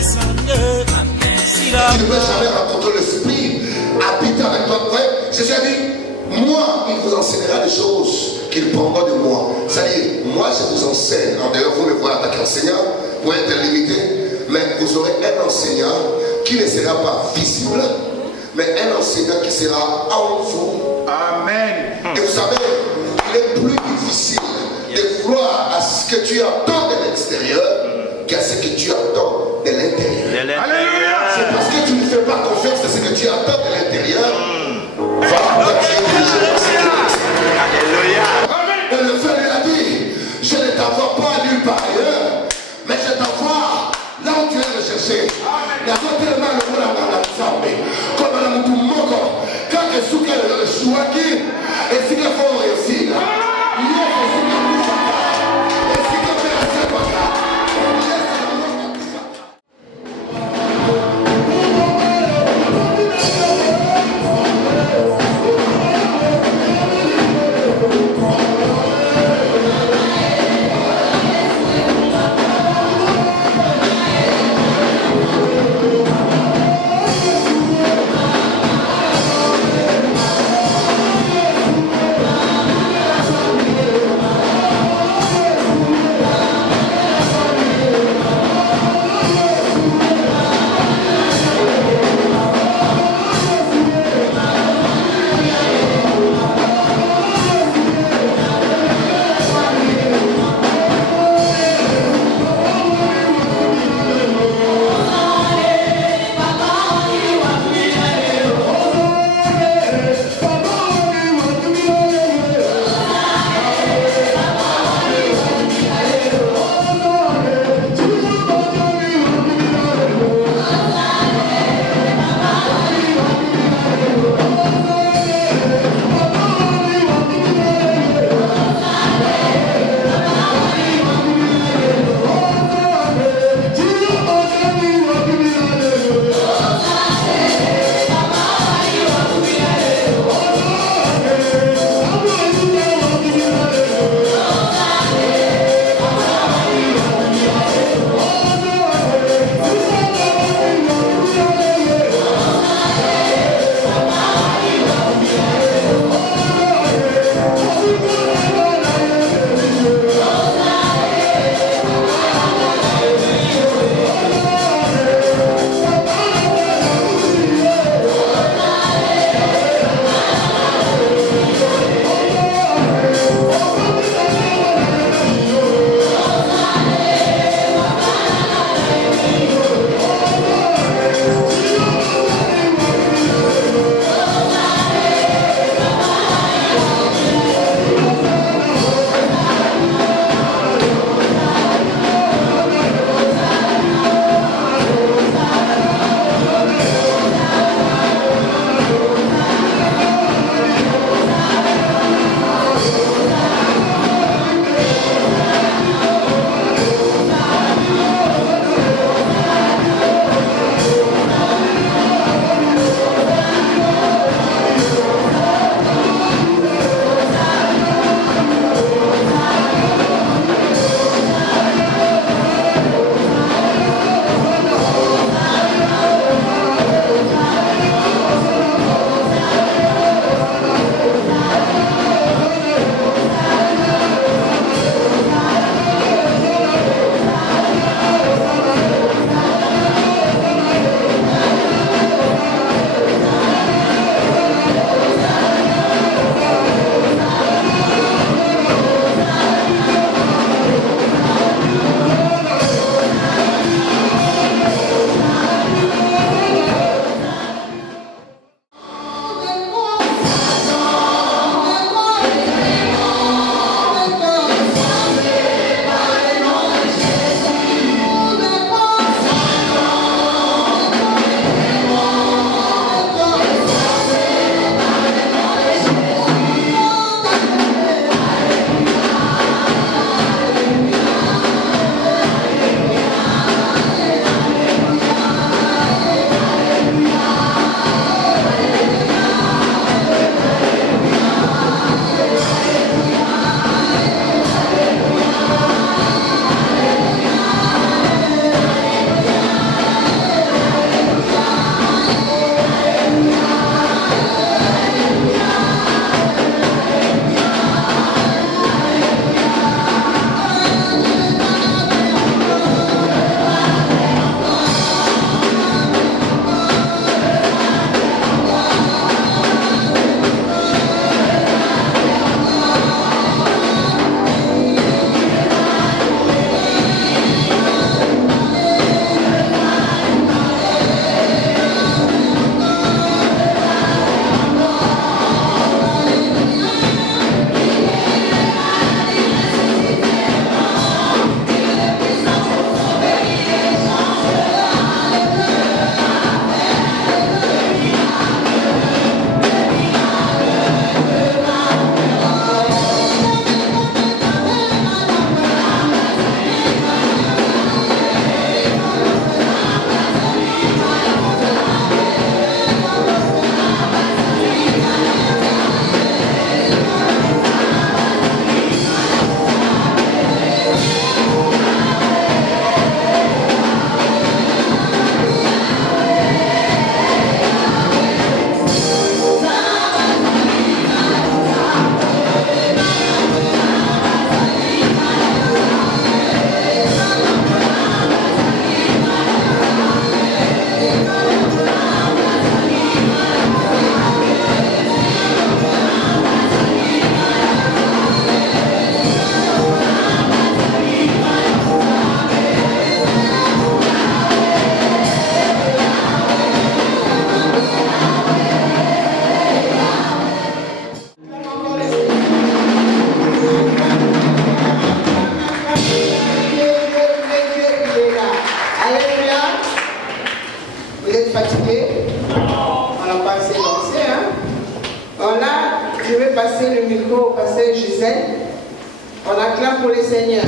Tu ne peux jamais rencontrer l'Esprit, habiter avec toi. Jésus a dit, moi, il vous enseignera des choses qu'il prendra de moi. C'est-à-dire, moi, je vous enseigne. D'ailleurs, vous me voyez en tant qu'enseignant, pour être limité, mais vous aurez un enseignant qui ne sera pas visible, mais un enseignant qui sera en vous. Amen. Et vous savez, il est plus difficile de croire à ce que tu attends de l'extérieur qu'à ce que tu attends de l'intérieur. C'est parce que tu ne fais pas confiance à ce que tu attends de l'intérieur. Et le frère lui a dit, je ne t'envoie pas nulle part ailleurs, mais je t'envoie là où tu es recherché. passer le micro au pasteur Gisèle. On acclame pour les seigneurs.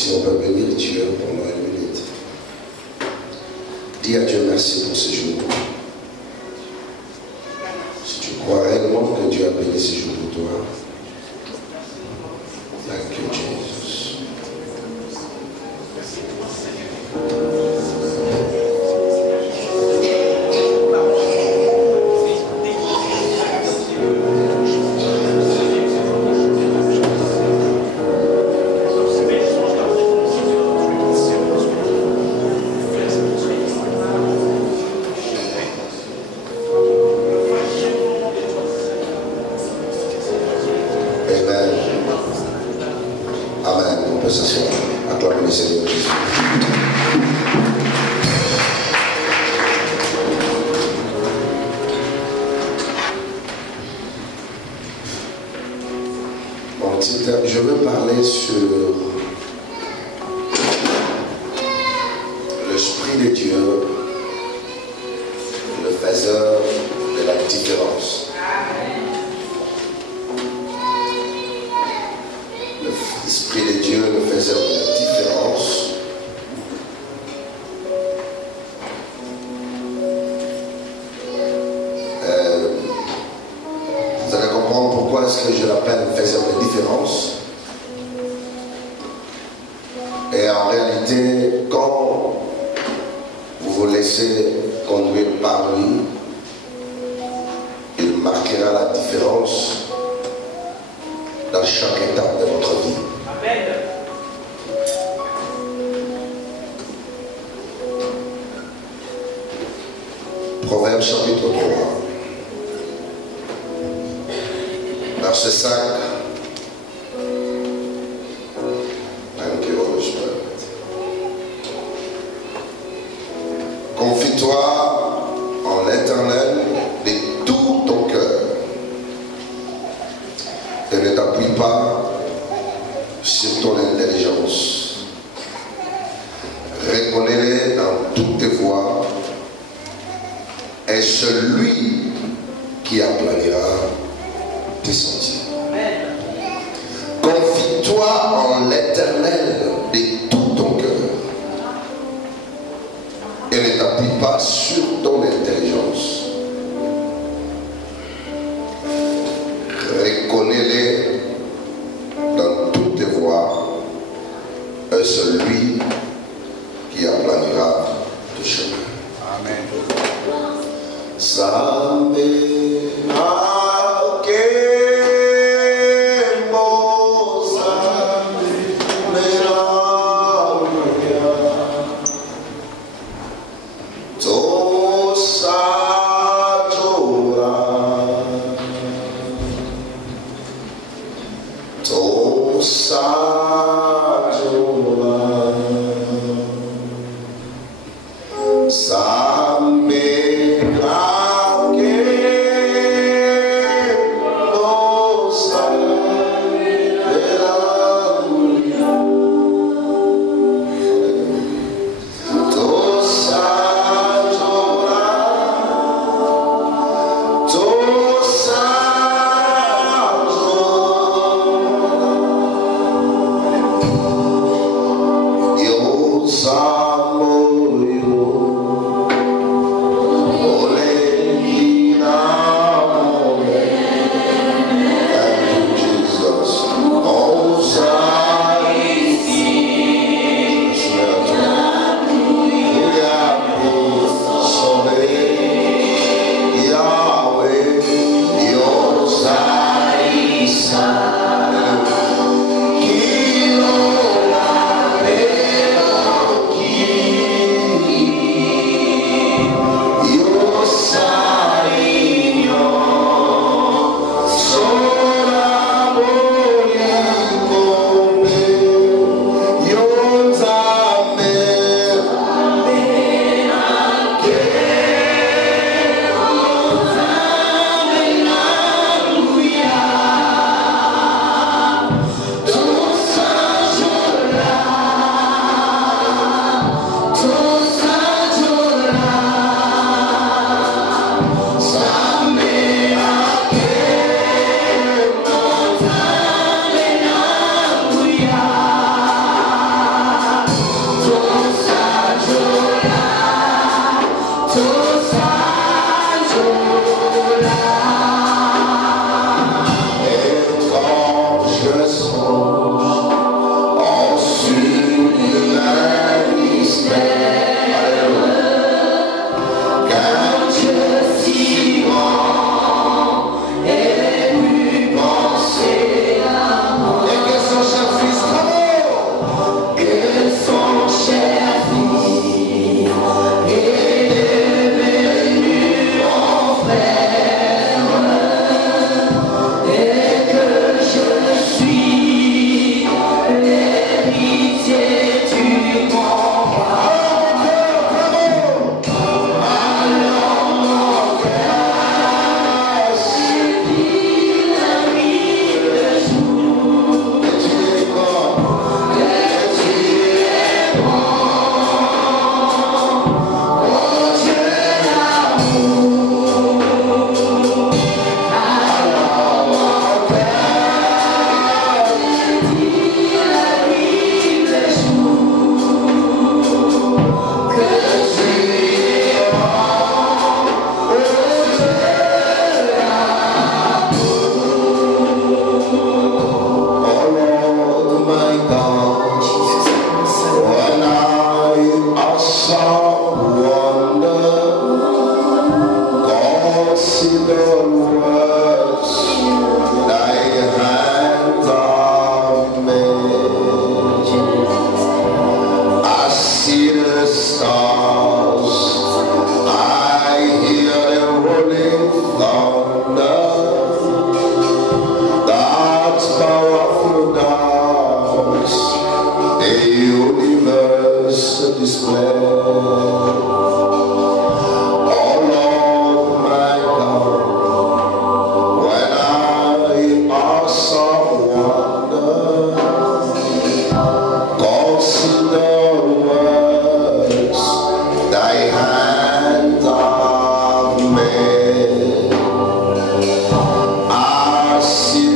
Si on peut bénir Dieu pendant une minute. Dis à Dieu merci pour ce jour. Si tu crois réellement que Dieu a béni ce jour pour toi, thank you, Jesus. Acclamez le Seigneur Jésus. Mon titre, je veux parler sur l'Esprit de Dieu, le faiseur de la différence. L'Esprit de Dieu, le faiseur de la différence. Vous allez comprendre pourquoi est-ce que je l'appelle faiseur de différence. Et en réalité, quand vous vous laissez conduire par lui, il marquera la différence dans chaque étape de votre vie. Amen. Proverbe chapitre 3, verset 5. Thank you, Holy Spirit. Confie-toi en l'Éternel de tout ton cœur et ne t'appuie pas sur ton intelligence. Reconnais-les dans toutes tes voies et celui qui aplanira tes sentiers. Confie-toi en l'Éternel de tout ton cœur et ne t'appuie pas sur ton intelligence. Reconnais-les dans toutes tes voies et celui qui aplanira tes chemins. Amen.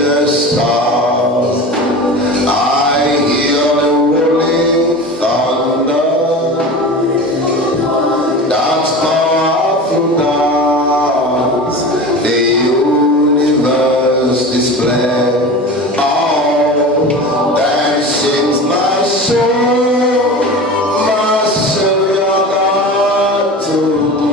the stars. I hear the rolling thunder. That's powerful dance. The universe display. Oh, that sings my soul, my Savior God to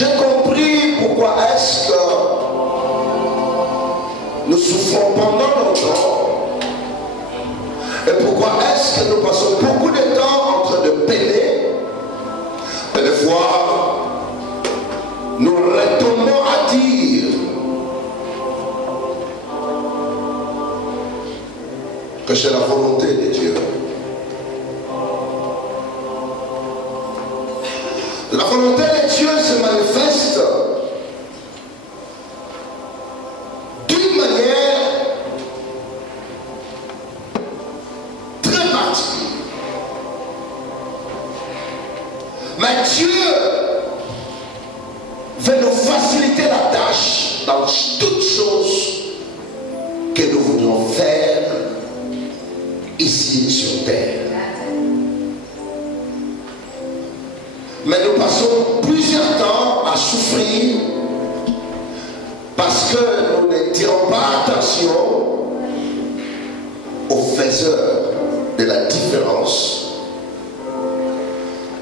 J'ai compris pourquoi est-ce que nous souffrons pendant longtemps et pourquoi est-ce que nous passons beaucoup de temps en train de peiner et des fois nous retournons à dire que c'est la volonté de Dieu. La volonté de Dieu se manifeste d'une manière très particulière. Mais Dieu veut nous faciliter la tâche dans toutes choses que nous voudrions faire ici sur terre. Mais nous passons plusieurs temps à souffrir parce que nous ne tirons pas attention aux faiseurs de la différence,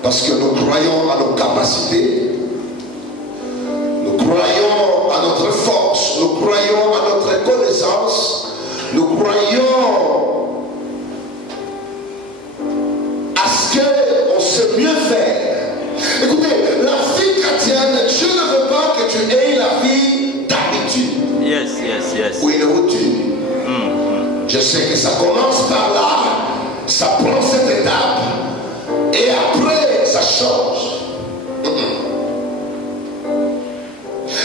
parce que nous croyons à nos capacités, nous croyons à notre force, nous croyons à notre connaissance, nous croyons à ce qu'on sait mieux faire. Écoutez, la vie chrétienne, Dieu ne veut pas que tu aies la vie d'habitude. Yes, yes, yes. Ou une routine. Je sais que ça commence par là, ça prend cette étape, et après, ça change.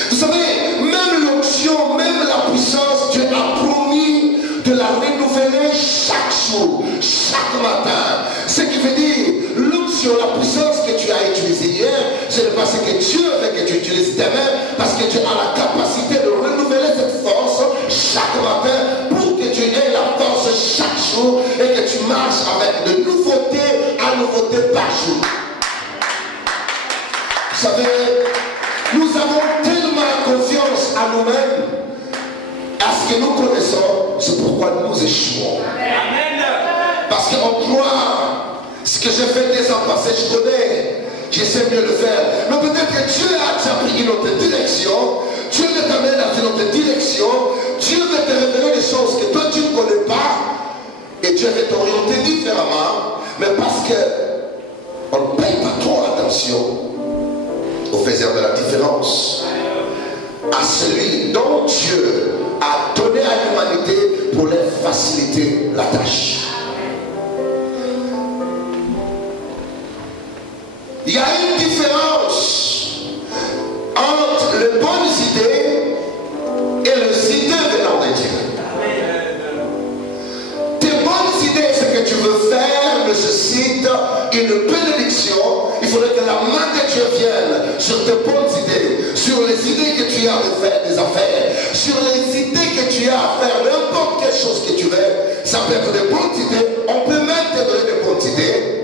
Vous savez, même l'onction, même la puissance, Dieu a promis de la renouveler chaque jour, chaque matin. Ce qui veut dire, l'onction, la puissance que tu as utilisée hier, ce n'est pas ce que Dieu veut que tu utilises demain, parce que tu as la capacité de renouveler cette force chaque matin pour que tu aies la force chaque jour et que tu marches avec de nouveauté à nouveauté par jour. Vous savez, nous avons tellement confiance à nous-mêmes, à ce que nous connaissons, c'est pourquoi nous échouons. Amen. Parce qu'on croit, ce que j'ai fait des ans passés, je connais, je sais mieux le faire. Mais peut-être que Dieu a déjà pris une autre direction, Dieu veut t'amener dans une autre direction, Dieu veut te révéler des choses que toi tu ne connais pas, et Dieu veut t'orienter différemment, mais parce qu'on ne paye pas trop attention aux faiseurs de la différence, à celui dont Dieu a donné à l'humanité pour leur faciliter la tâche. Il y a une différence entre les bonnes idées et les idées venant de Dieu. Tes bonnes idées, ce que tu veux faire, nécessite une bénédiction. Il faudrait que la main de Dieu vienne sur tes bonnes idées, sur les idées que tu as de faire des affaires, sur les idées que tu as à faire, n'importe quelle chose que tu veux. Ça peut être des bonnes idées, on peut même te donner des bonnes idées.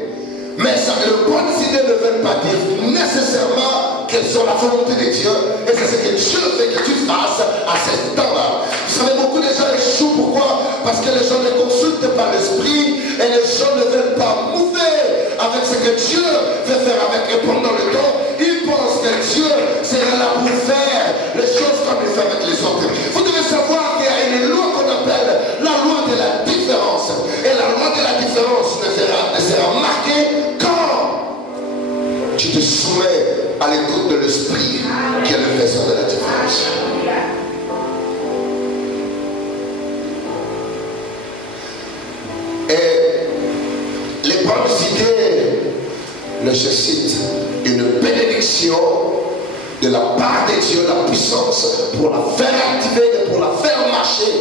Mais ça, les bonnes idées ne veulent pas dire nécessairement qu'elles sont la volonté de Dieu. Et c'est ce que Dieu veut que tu fasses à ce temps-là. Vous savez, beaucoup de gens échouent. Pourquoi? Parce que les gens ne consultent pas l'esprit et les gens ne veulent pas mouver avec ce que Dieu veut faire avec eux pendant le temps. Ils pensent que Dieu sera là pour faire les choses comme il fait avec les autres. Vous devez savoir qu'il y a une loi qu'on appelle la loi de la différence. Et la loi de la différence ne sera marquée quand tu te soumets à l'écoute de l'esprit qui est le faiseur de la différence. Et les bonnes idées nécessitent une bénédiction de la part de Dieu, la puissance pour la faire activer et pour la faire marcher.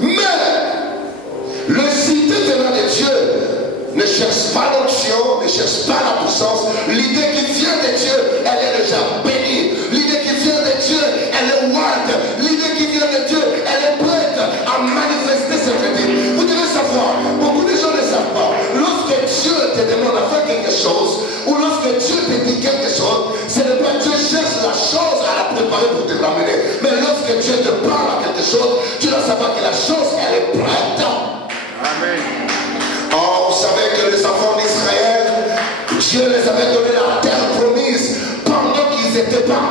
Mais les idées venant de Dieu ne cherche pas l'onction, ne cherche pas la puissance. L'idée qui vient de Dieu, elle est déjà bénie. L'idée qui vient de Dieu, elle est wild. L'idée qui vient de Dieu, elle est prête à manifester ce que dit. Vous devez savoir, beaucoup de gens ne savent pas. Lorsque Dieu te demande à faire quelque chose, ou lorsque Dieu te dit quelque chose, ce n'est pas Dieu cherche la chose à la préparer pour te l'amener. Mais lorsque Dieu te parle à quelque chose, tu dois savoir que la chose, elle est prête. Amen. Oh, vous savez que les enfants d'Israël, Dieu les avait donné la terre promise pendant qu'ils étaient pas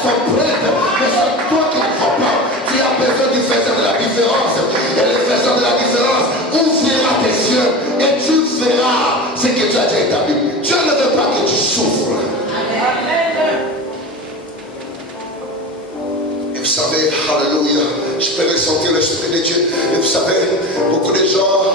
elles sont prêtes, mais c'est toi qui ne crois pas. Tu as besoin du faiseur de la différence. Et le faiseur de la différence ouvrira tes yeux et tu verras ce que tu as déjà établi. Dieu ne veut pas que tu souffres. Et vous savez, alléluia, je peux ressentir l'Esprit de Dieu. Et vous savez, beaucoup de gens,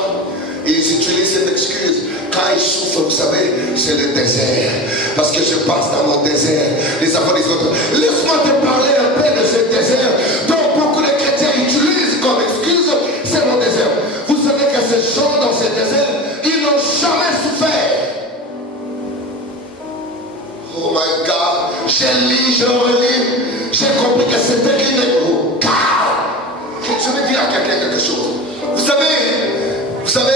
ils utilisent cette excuse. Quand ils souffrent, vous savez, c'est le désert. Parce que je passe dans mon désert. Les enfants des autres. Laisse-moi te parler un peu de ce désert. Donc beaucoup de chrétiens utilisent comme excuse, c'est mon désert. Vous savez que ces gens dans ce désert, ils n'ont jamais souffert. Oh my God. J'ai lu, je relis. J'ai compris que c'était une car. Je vais dire à quelqu'un quelque chose. Vous savez,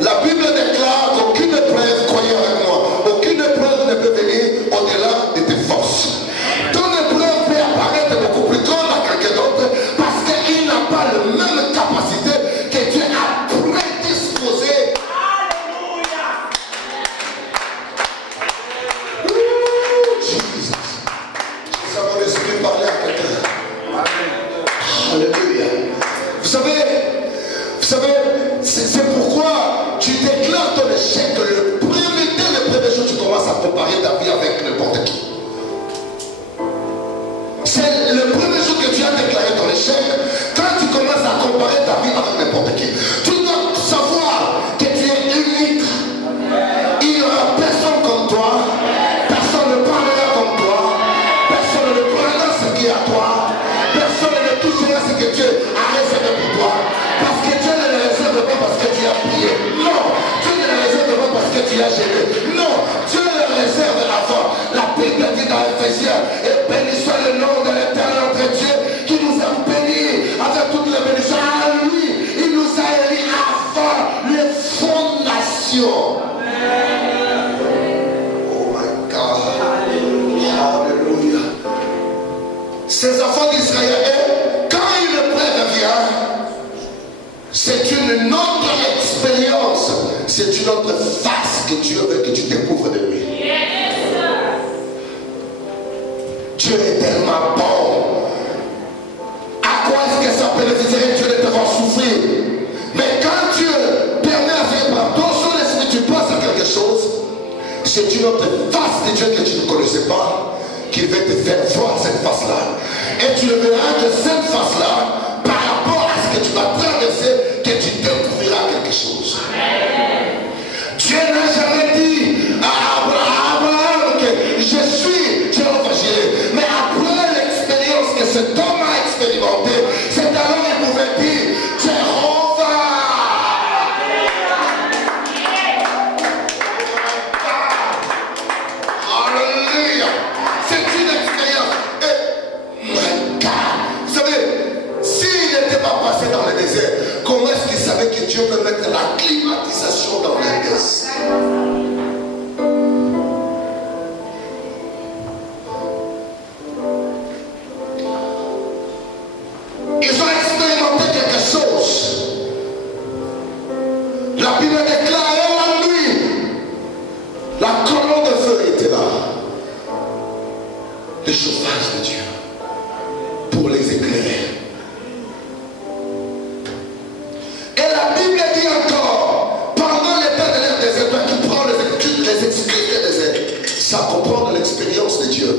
la Bible déclare qu'aucune épreuve, croyez avec moi, aucune épreuve ne peut venir au-delà de tes forces. Ton épreuve peut apparaître beaucoup plus grande à quelqu'un d'autre parce qu'il n'a pas la même capacité que Dieu a prédisposé. Alléluia. Jesus. Je sens mon esprit parler à quelqu'un. Alléluia. Vous savez, c'est pourquoi tu déclares ton échec. Le premier jour, tu commences à comparer ta vie avec n'importe qui. C'est le premier jour que tu as déclaré ton échec. Quand tu commences à comparer ta vie avec n'importe qui, tu dois savoir que tu es unique. Il n'y aura personne comme toi. Personne ne parlera comme toi. Personne ne prendra ce qui est à toi. Personne ne touchera ce que Dieu a réservé pour toi. Parce que Dieu ne le réserve pas parce que tu as prié. Non. Dieu ne le réserve pas parce que tu as gêné. Non. Dieu le réserve avant. La Bible dit dans Ephésiens, et béni soit le nom de l'Éternel notre Dieu qui nous a bénis avec toutes les bénédictions. À lui, il nous a élus avant les fondations. Oh my God. Alléluia. Ces enfants d'Israël, quand une épreuve vient, c'est une autre expérience, c'est une autre face que Dieu veut que tu découvres de lui. Dieu est tellement bon. À quoi est-ce que ça bénéficierait Dieu de te voir souffrir? Mais quand Dieu permet à faire par ton son esprit, tu passes à quelque chose, c'est une autre face de Dieu que tu ne connaissais pas, qui va te faire voir cette face-là. Et tu ne verras que cette face-là, par rapport à ce que tu vas traverser, que tu découvriras quelque chose. Dieu n'a jamais dit à Abraham que je suis Jéhovah Jireh. Mais après l'expérience que cet homme a expérimentée, c'est alors qu'il pouvait dire Jéhovah. Alléluia. C'est une expérience. Et my God, vous savez, s'il n'était pas passé dans le désert, comment est-ce qu'il savait que Dieu peut mettre la climatisation dans le désert? Ils ont expérimenté quelque chose. La Bible déclare en lui, la colonne de feu était là. Le chauffage de Dieu pour les éclairer. Et la Bible dit encore, pendant l'état de l'air désert, toi qui prends les excuses des déserts, ça comprend de l'expérience de Dieu.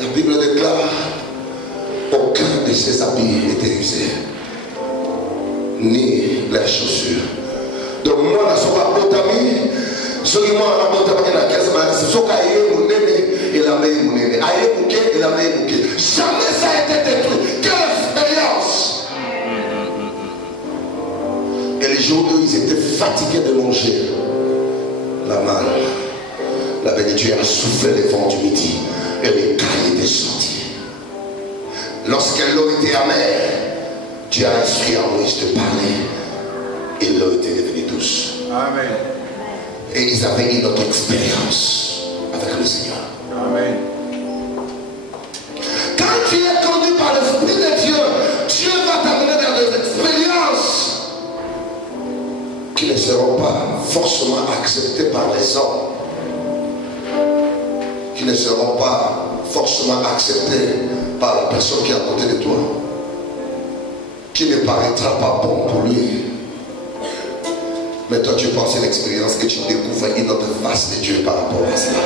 La Bible déclare, aucun de ses habits n'était usé, ni les chaussures. Donc moi, je ne suis pas botami, je suis pas botami dans la caisse, je suis pas et la main jamais ça a été détruit. Quelle expérience! Et les jours où ils étaient fatigués de manger, la main, la bénédiction a soufflé les vents du midi et les cailles étaient sortis. Lorsque l'eau était amère, Dieu a instruit à Moïse de parler et l'eau était devenue douce. Amen. Et ils avaient une autre expérience avec le Seigneur. Amen. Quand tu es conduit par l'Esprit de Dieu, Dieu va t'amener dans des expériences qui ne seront pas forcément acceptées par les hommes, qui ne seront pas forcément accepté par la personne qui est à côté de toi, qui ne paraîtra pas bon pour lui. Mais toi, tu penses à l'expérience que tu découvres une autre face de Dieu par rapport à cela.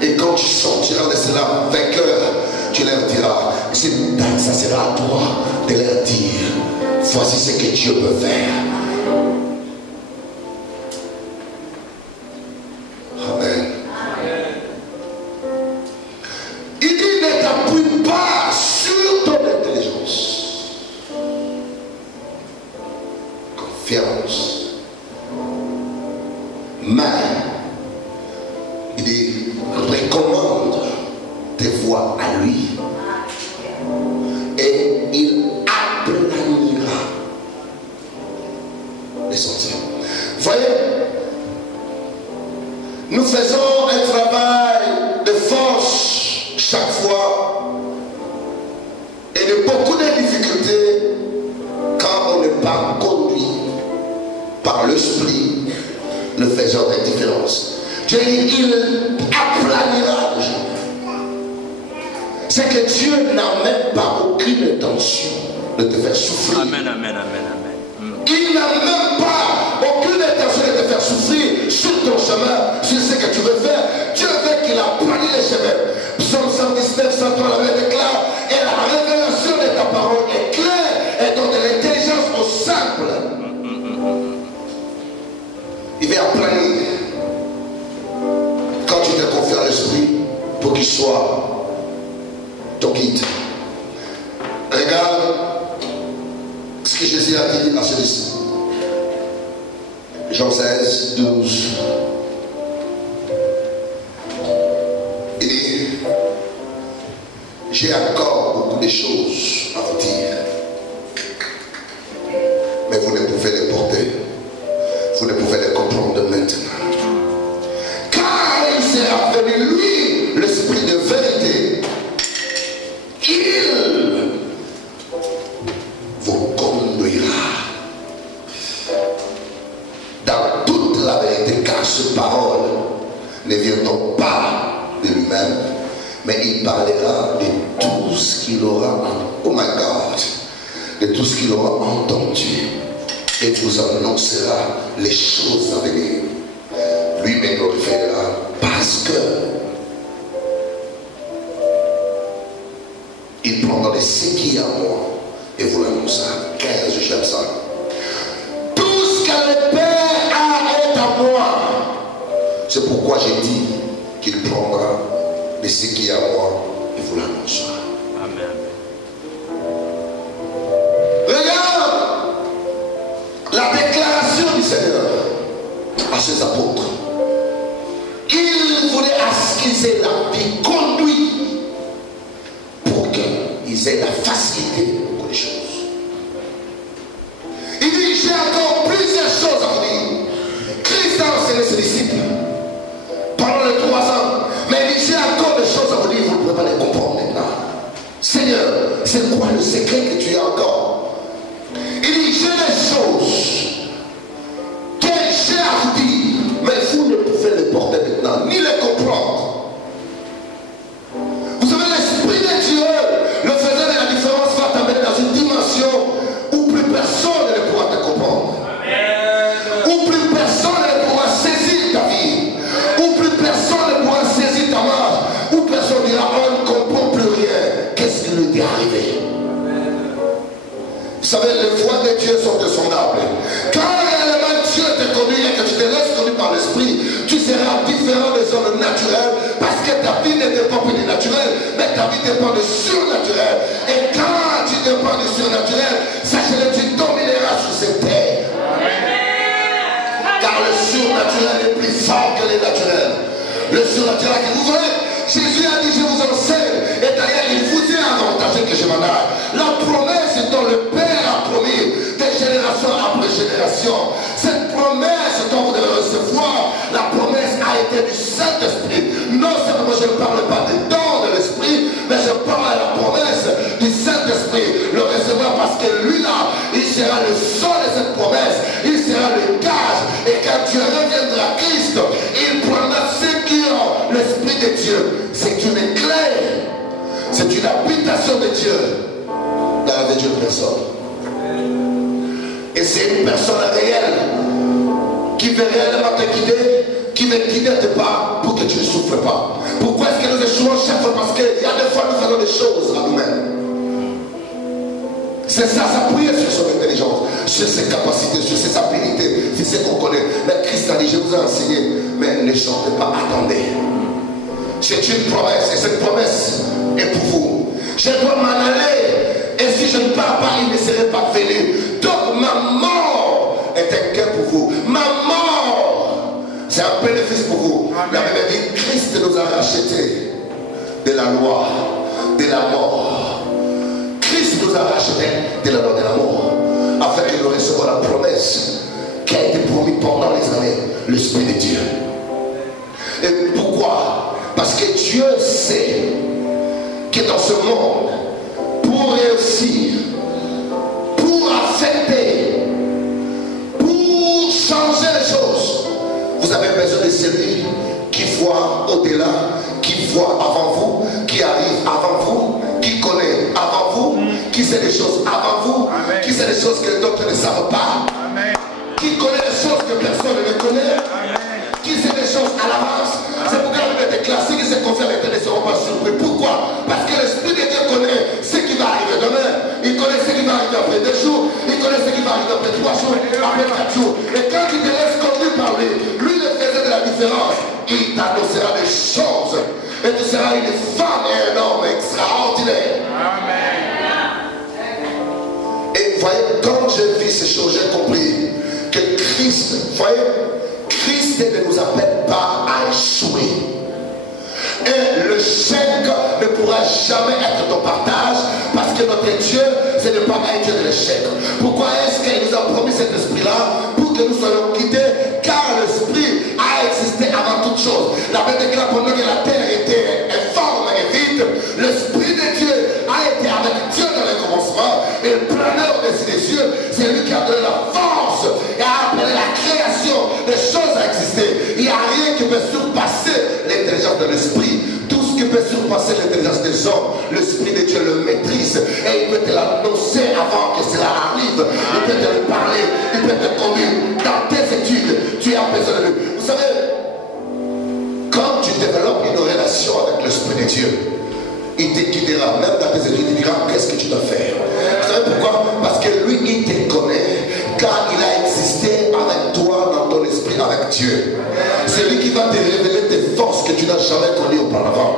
Et quand tu sortiras de cela vainqueur, tu leur diras, ça sera à toi de leur dire, voici ce que Dieu peut faire. Amen. Il dit, ne t'appuie pas sur ton intelligence. Confiance. Mais, il dit, recommande tes voies à lui. Et il aplanira les sentiers. Voyez, nous faisons un travail de force chaque fois et de beaucoup de difficultés quand on n'est pas conduit par l'esprit, le faiseur de différence. Dieu dit, il aplanira les gens. C'est que Dieu n'a même pas aucune intention de te faire souffrir. Amen, amen, amen, amen. Il n'a même pas aucune intention de te faire souffrir sur ton chemin, sur ce que tu veux faire. Dieu veut qu'il aplanisse les chemins. Psaume 119, 103, la Bible déclare, et la révélation de ta parole est claire et donne de l'intelligence au simple. Il va aplanir. Quand tu te confies à l'esprit pour qu'il soit ton guide. Regarde ce que Jésus a dit à ses disciples. Jean 16, 12. Il dit, j'ai encore beaucoup de choses à vous dire, mais vous ne pouvez les porter, vous ne pouvez les comprendre maintenant. Car il sera venu lui, l'esprit de vérité, il vous conduira dans toute la vérité, car cette parole ne vient donc pas de lui-même, mais il parlera de tout ce qu'il aura, oh my God, de tout ce qu'il aura entendu, et vous annoncera les choses à venir. Lui me glorifiera parce que il prendra de ce qui est à moi et vous l'annoncera. 15, j'aime ça. Tout ce que le Père a est à moi. C'est pourquoi j'ai dit qu'il prendra de ce qui est à moi et vous l'annoncera. Amen. Regarde la déclaration du Seigneur à ses apôtres. Il voulait à ce qu'ils aient la vie conduite pour qu'ils aient la facilité pour les choses. Il dit, j'ai encore plusieurs choses à vous dire. Christ a enseigné ses disciples pendant les 3 ans. Mais il dit, j'ai encore des choses à vous dire, vous ne pouvez pas les comprendre maintenant. Seigneur, c'est quoi le secret que tu as encore? Il dit, j'ai des choses que j'ai à vous dire, mais vous ne pouvez les porter maintenant, ni les comprendre. Vous savez, l'Esprit de Dieu, le faisant de la différence, va t'amener dans une dimension où plus personne ne pourra te comprendre. Où plus personne ne pourra saisir ta vie. Où plus personne ne pourra saisir ta marche. Où personne ne dira, on ne comprend plus rien. Qu'est-ce qui lui est arrivé? Vous savez, les voies de Dieu sont insondables. Quand réellement Dieu te conduit et que tu te laisses conduire par l'esprit, tu seras différent des hommes naturels parce que ta vie ne dépend plus du naturel, mais ta vie dépend du surnaturel. Et quand tu dépends du surnaturel, sache-le, tu domineras sur cette terre. Car le surnaturel est plus fort que le naturel. Le surnaturel que vous voyez, Jésus a dit, je vous enseigne, et d'ailleurs il vous est avantagé que je m'en aille. La promesse dont le Père a promis, de génération après génération, cette promesse dont vous devez recevoir, la promesse a été du Saint-Esprit. Non seulement je ne parle pas des dons de l'Esprit, mais je parle à la promesse du Saint-Esprit. Le recevoir parce que lui là, il sera le sol de cette promesse, il sera le gage. Et quand Dieu reviendra à Christ, il prendra ceux qui ont l'Esprit de Dieu, c'est une éclair, c'est une habitation de Dieu dans la vie d'une personne. Et c'est une personne réelle qui veut réellement te guider, qui veut guider tes pas pour que tu ne souffres pas. Pourquoi est-ce que nous échouons chaque fois? Parce qu'il y a des fois nous faisons des choses à nous-mêmes. C'est ça, s'appuyer sur son intelligence, sur ses capacités, sur ses habilités, sur ce qu'on connaît. Mais Christ a dit, je vous ai enseigné, mais ne chantez pas, attendez. C'est une promesse, et cette promesse est pour vous. Je dois m'en aller, et si je ne pars pas, il ne serait pas venu. Donc ma mort est un gain pour vous. Ma mort, c'est un bénéfice pour vous. La Bible dit, Christ nous a rachetés de la loi, de la mort. Christ nous a rachetés de la loi de la mort, afin que nous recevions la promesse qui a été promise pendant les années, l'Esprit de Dieu. Et pourquoi? Parce que Dieu sait que dans ce monde, pour réussir, pour affecter, pour changer les choses, vous avez besoin de celui qui voit au-delà, qui voit avant vous, qui arrive avant vous, qui connaît avant vous, qui sait des choses avant vous, Amen. Qui sait des choses que d'autres ne savent pas, Amen. Qui connaît des choses que personne ne connaît, Amen. Qui sait des choses à l'avance. C'est pourquoi la Bible est classée, qui se confie à l'éternel ne seront pas surpris. Pourquoi? Parce que l'Esprit de Dieu connaît ce qui va arriver demain. Il connaît ce qui va arriver après 2 jours. Il connaît ce qui va arriver après 3 jours, après 4 jours. Et quand il te laisse conduire par lui, lui le faisait de la différence. Il t'annoncera des choses. Et tu seras une femme et un homme extraordinaire. Amen. Et voyez, quand je vis ces choses, j'ai compris que Christ, voyez, Christ ne nous appelle pas à échouer. Et le chèque ne pourra jamais être ton partage, parce que notre Dieu, ce n'est pas un Dieu de l'échec. Pourquoi est-ce qu'il nous a promis cet esprit-là? Pour que nous soyons guidés, car l'esprit a existé avant toute chose. La Bible déclare pendant que la terre était informe et vide, l'esprit de Dieu a été avec Dieu dans le commencement, et le planeur des cieux, c'est lui qui a donné la force et a appelé la création des choses à exister. Il n'y a rien qui peut surpasser l'intelligence de l'esprit. Tout ce qui peut surpasser l'intelligence des hommes, l'Esprit de Dieu le maîtrise, et il peut te l'annoncer avant que cela arrive. Il peut te le parler, il peut te conduire dans tes études. Tu as besoin de lui. Vous savez, quand tu développes une relation avec l'Esprit de Dieu, il te guidera, même dans tes études, il dira qu'est-ce que tu dois faire. Vous savez pourquoi? Parce que lui, il te connaît, car il a existé avec toi dans ton esprit, avec Dieu. C'est lui qui va te révéler tes forces que tu n'as jamais connues auparavant.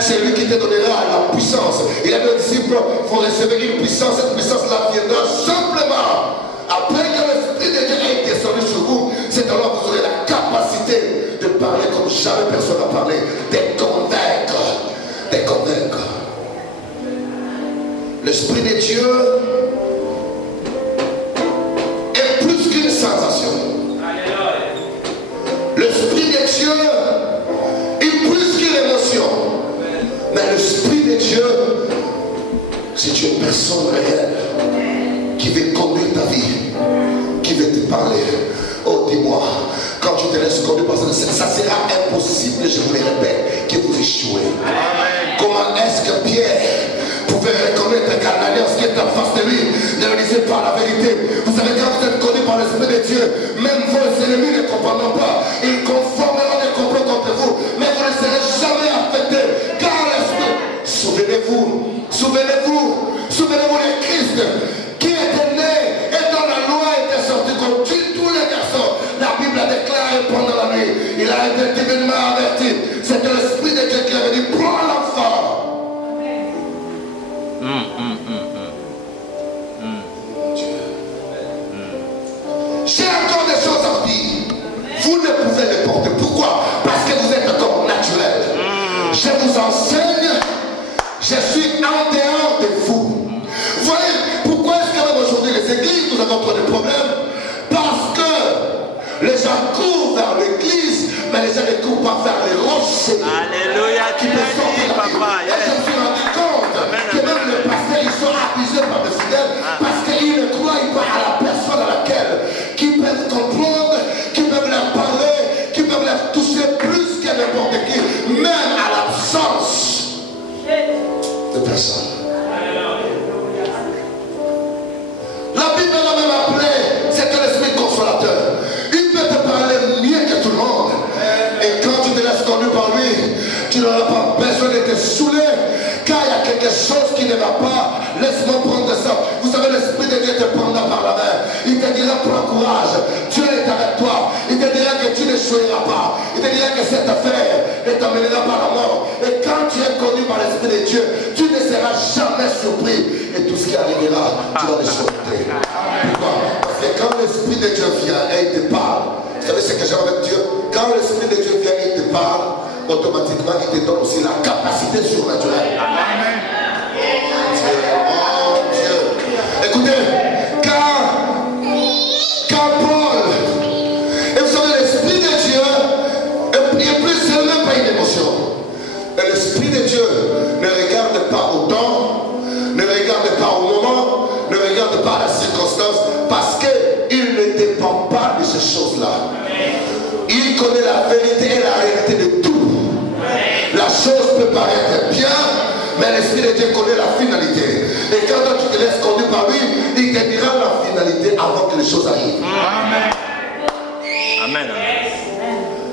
C'est lui qui te donnera la puissance. Il a dit aux disciples, il faut recevoir une puissance, cette puissance-là viendra simplement après que l'Esprit de Dieu ait descendu sur vous. C'est alors que vous aurez la capacité de parler comme jamais personne n'a parlé, de convaincre. De convaincre. L'Esprit de Dieu est plus qu'une sensation. L'Esprit de Dieu est plus qu'une émotion. Mais l'Esprit de Dieu, c'est une personne réelle qui veut conduire ta vie, qui veut te parler. Oh, dis-moi, quand tu te laisses conduire par ça sera impossible, je vous le répète, que vous échouez. Comment est-ce que Pierre pouvait reconnaître qu'Ananias qui est en face de lui ne lui disait pas la vérité? Vous savez, quand vous êtes connu par l'Esprit de Dieu, même vos ennemis ne comprendront pas. Ils conformeront des complots contre vous, mais vous ne serez jamais affectés, car l'Esprit. Souvenez-vous, souvenez-vous, souvenez-vous de Christ qui était né et dont la loi était sortie comme tous les garçons. La Bible a déclaré pendant la nuit, il a été divinement averti. C'était l'Esprit de Dieu qui avait dit prends l'enfant. J'ai encore des choses à conduit par lui, tu n'auras pas besoin de te saouler. Car il y a quelque chose qui ne va pas. Laisse-moi prendre ça. Vous savez, l'Esprit de Dieu te prendra par la main. Il te dira, prends courage. Dieu est avec toi. Il te dira que tu n'échoueras pas. Il te dira que cette affaire ne t'amènera pas à la mort. Et quand tu es connu par l'Esprit de Dieu, tu ne seras jamais surpris. Et tout ce qui arrivera, tu vas le sauter. Pourquoi? Parce que quand l'Esprit de Dieu vient et il te parle, vous savez ce que j'ai avec Dieu? Quand l'Esprit de Dieu vient et il te parle, automatiquement il te donne aussi la capacité surnaturelle. Amen. Oh Dieu. Écoutez, quand Paul, et vous savez, l'Esprit de Dieu est plus, c'est même pas une émotion. Et l'Esprit de Dieu ne regarde pas au temps, ne regarde pas au moment, ne regarde pas la circonstance, parce qu'il ne dépend pas de ces choses-là. Il connaît la vérité et la réalité de tout. La chose peut paraître bien, mais l'Esprit de Dieu connaît la finalité. Et quand toi tu te laisses conduire par lui, il te dira la finalité avant que les choses arrivent. Amen. Amen.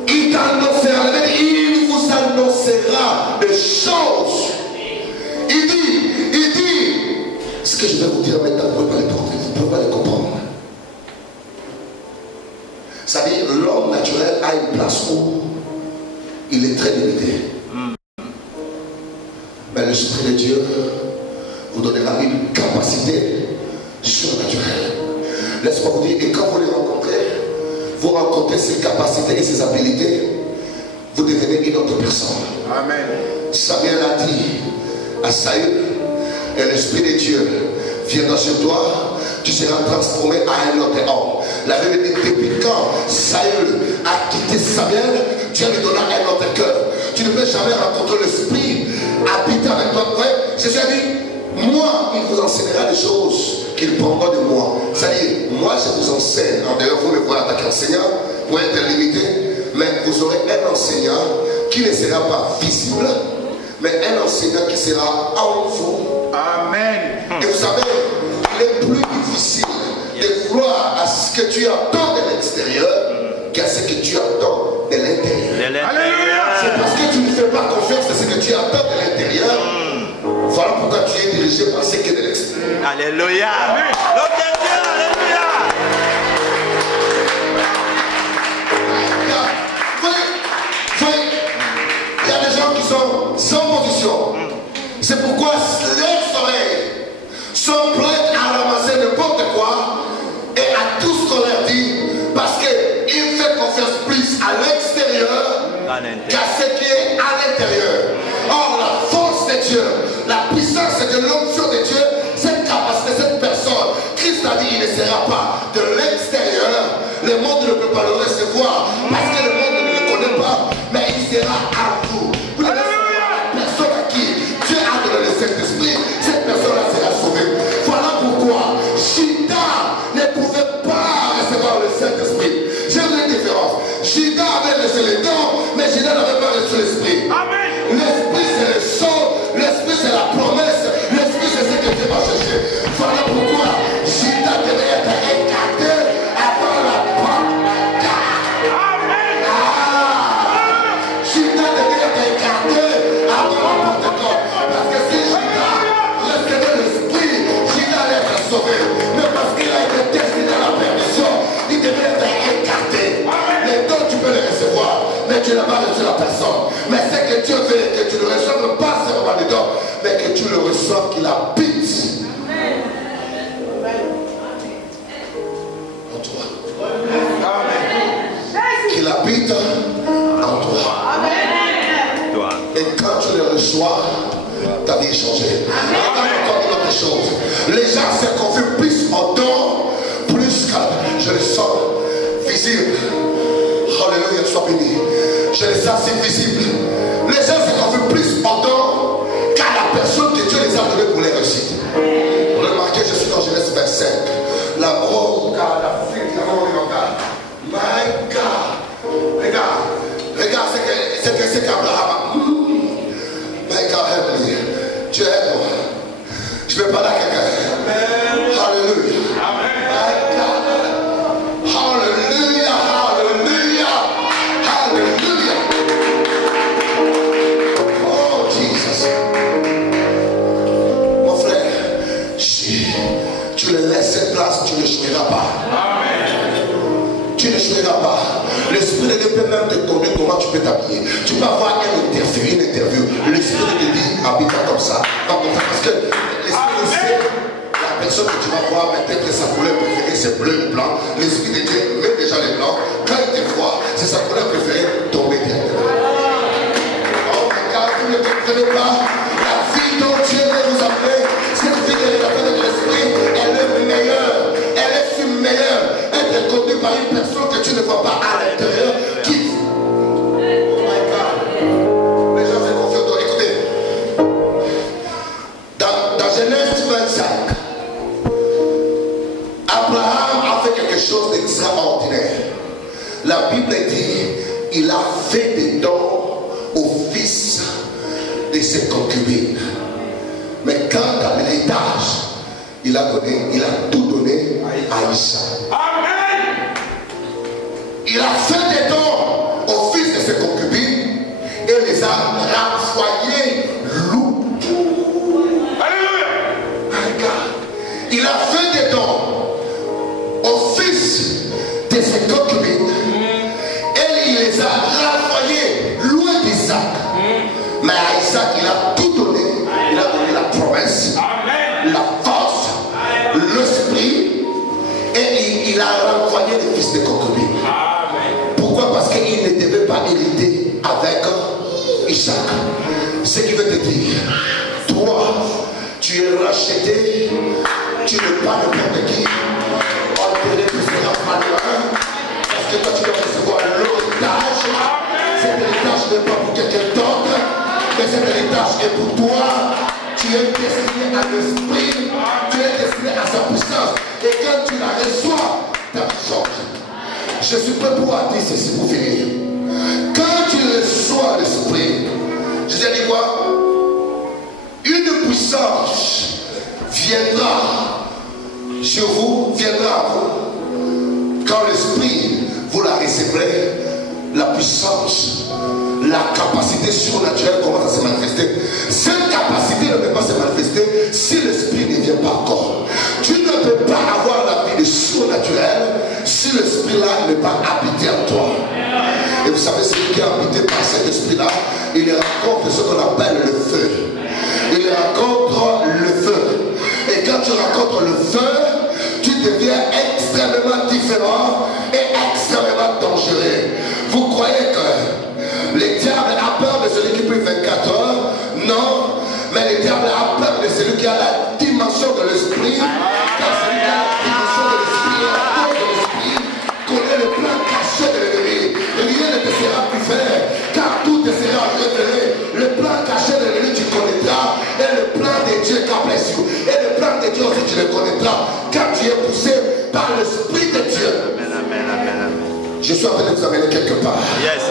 Il t'annoncera, il vous annoncera des choses. Il dit, ce que je vais vous dire maintenant, vous ne pouvez pas les comprendre. C'est-à-dire, l'homme naturel a une place où il est très limité. Mais l'Esprit de Dieu vous donnera une capacité surnaturelle. Laisse-moi vous dire, et quand vous les rencontrez, vous rencontrez ses capacités et ses habiletés, vous devenez une autre personne. Amen. Samuel a dit à Saül, et l'Esprit de Dieu viendra sur toi, tu seras transformé à un autre homme. La Bible dit, depuis quand Saül a quitté Samuel, Dieu lui donna un autre cœur. Tu ne peux jamais rencontrer l'Esprit habiter avec toi. Ouais, Jésus a dit, moi, il vous enseignera des choses qu'il prendra de moi. C'est-à-dire, moi, je vous enseigne. D'ailleurs, vous me voyez en tant qu'enseignant, pour être limité, mais vous aurez un enseignant qui ne sera pas visible, mais un enseignant qui sera en vous. Amen. Et vous savez, il est plus difficile de vouloir à ce que tu attends de l'extérieur qu'à ce que tu attends de l'intérieur. C'est parce que tu ne fais pas confiance à ce que tu attends de l'intérieur. Voilà pourquoi tu es dirigé par ce qui est de l'extérieur. Alléluia. L'homme de Dieu, alléluia. Il y a des gens qui sont sans position. C'est pourquoi leurs oreilles sont prêtes à ramasser n'importe quoi et à tout ce qu'on leur dit, parce qu'ils font confiance plus à l'extérieur qu'à ce qui est à l'intérieur. Or, la force de Dieu, la puissance de l'onction de Dieu, cette capacité, cette personne, Christ a dit, il ne sera pas de l'extérieur. Le monde ne peut pas le recevoir parce que le monde ne le connaît pas, mais il sera à vous. Vous devez savoir la personne à qui Dieu a donné le Saint-Esprit, cette personne-là sera sauvée. Voilà pourquoi Judas ne pouvait pas recevoir le Saint-Esprit. J'ai une différence. Judas avait reçu les dons, mais Judas n'avait pas reçu l'Esprit. L'Esprit c'est le son, l'Esprit c'est la promesse, l'Esprit c'est ce que Dieu va chercher. Voilà pourquoi Judas devait être écarté avant la porte. Judas devait être écarté avant la porte. Parce que si Judas restait dans l'Esprit, Judas allait être sauvé. Mais parce qu'il a été destiné à la perdition, il devait être écarté. Les dons tu peux les recevoir, mais tu n'as pas reçu la personne. Mais c'est que Dieu veut que tu ne reçoives pas seulement les dons, mais que tu le reçoives, qu'il habite en toi. Qu'il habite en toi. Et quand tu le reçois, ta vie est changée. Regarde encore une autre chose. Les gens se confient plus en dons, plus qu'à, je le sens visible. Alléluia, sois béni. Je le sens si visible. Les gens se confient plus en dons qu'à la personne que Dieu les a donnés pour les réussir. Remarquez, je suis dans Genèse 25. La robe, la fille, la robe, my God. Regarde ce qu'Abraham. My God, help me. Dieu aide-moi. Je vais parler à quelqu'un. Alléluia. My God. Hallelujah, hallelujah, hallelujah. vas avoir une interview. L'esprit te dit, habite comme ça. Parce que l'esprit sait la personne que tu vas voir, peut-être que sa couleur préférée c'est bleu ou blanc. L'esprit de Dieu, même déjà les blancs, quand il te voit, c'est sa couleur préférée, tomber directement. Oh my God, vous ne comprenez pas la vie dont Dieu veut vous appeler. Cette vie de l'état de l'esprit, elle est meilleure. Elle est meilleure. Elle est conduite par une personne que tu ne vois pas à l'intérieur. Qui... Oh my God. Les gens font confiance. Donc, écoutez. Dans Genèse 25, Abraham a fait quelque chose d'extraordinaire. La Bible dit, il a fait des dons au fils de ses concubines. Mais quand dans l'héritage, il a tout donné à Isaac. Amen. Il a fait des dons au fils de ses concubines et les a renvoyés loups. Alléluia. Il a fait des dons au fils de ses concubines et il les a renvoyés loin d'Isaac. Mais à Isaac, il a tout donné. Il a donné la promesse, la force, l'esprit, et il a renvoyé les fils de concubines. Pourquoi? Parce qu'il ne devait pas hériter avec Isaac. Ce qui veut te dire, toi, tu es racheté, tu n'es pas n'importe qui. On dirait que c'est un malheur, parce que toi tu dois recevoir l'héritage. Cet héritage n'est pas pour quelqu'un d'autre, mais cet héritage est pour toi. Tu es destiné à l'esprit, tu es destiné à sa puissance. Et quand tu la reçois, ta vie change. Je suis prêt pour dire ceci pour finir. Quand tu reçois l'esprit, je t'ai dit quoi? Une puissance viendra sur vous, viendra à vous. Quand l'esprit, vous la recevrez, la puissance, la capacité surnaturelle commence à se manifester. Cette capacité ne peut pas se manifester si l'esprit ne vient pas encore. Tu ne peux pas avoir la vie de surnaturel si l'esprit-là n'est pas habité en toi. Et vous savez, celui qui est habité par cet esprit-là, il rencontre ce qu'on appelle le feu. Il rencontre le feu. Et quand tu rencontres le feu, tu deviens extrêmement différent et extrêmement dangereux. Vous croyez que le diable a peur de celui qui prie 24 heures? Non, mais le diable a peur de celui qui a la dimension de l'esprit. Car celui qui a la dimension de l'esprit, la cause de l'esprit, connaît le plan caché de l'ennemi. Rien ne te sera plus fait, car tout te sera révélé. Le plan caché de l'ennemi, tu connaîtras. Et le plan de Dieu, God bless you. Et le plan de Dieu aussi, tu le connaîtras. Car tu es poussé par l'esprit de Dieu. Je suis en train de vous amener quelque part. Yes.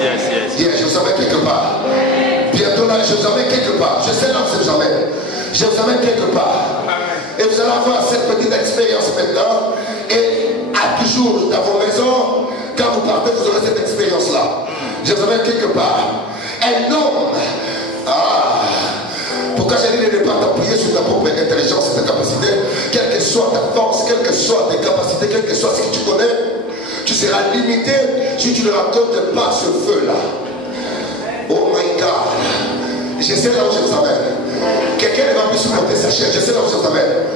Yeah, je vous amène quelque part. Bientôt là, je vous amène quelque part. Je sais là où je vous amène. Je vous amène quelque part. Et vous allez avoir cette petite expérience maintenant. Et à toujours dans vos maisons, quand vous partez, vous aurez cette expérience-là. Je vous amène quelque part. Un homme. Pourquoi j'ai dit de ne pas t'appuyer sur ta propre intelligence et ta capacité? Quelle que soit ta force, quelle que soit tes capacités, quel que soit ce que tu connais, tu seras limité si tu ne racontes pas ce feu-là. Oh my God. Je sais là où je vous amène. Quelqu'un ne va plus supporter sa chair. Je sais là où je vous amène.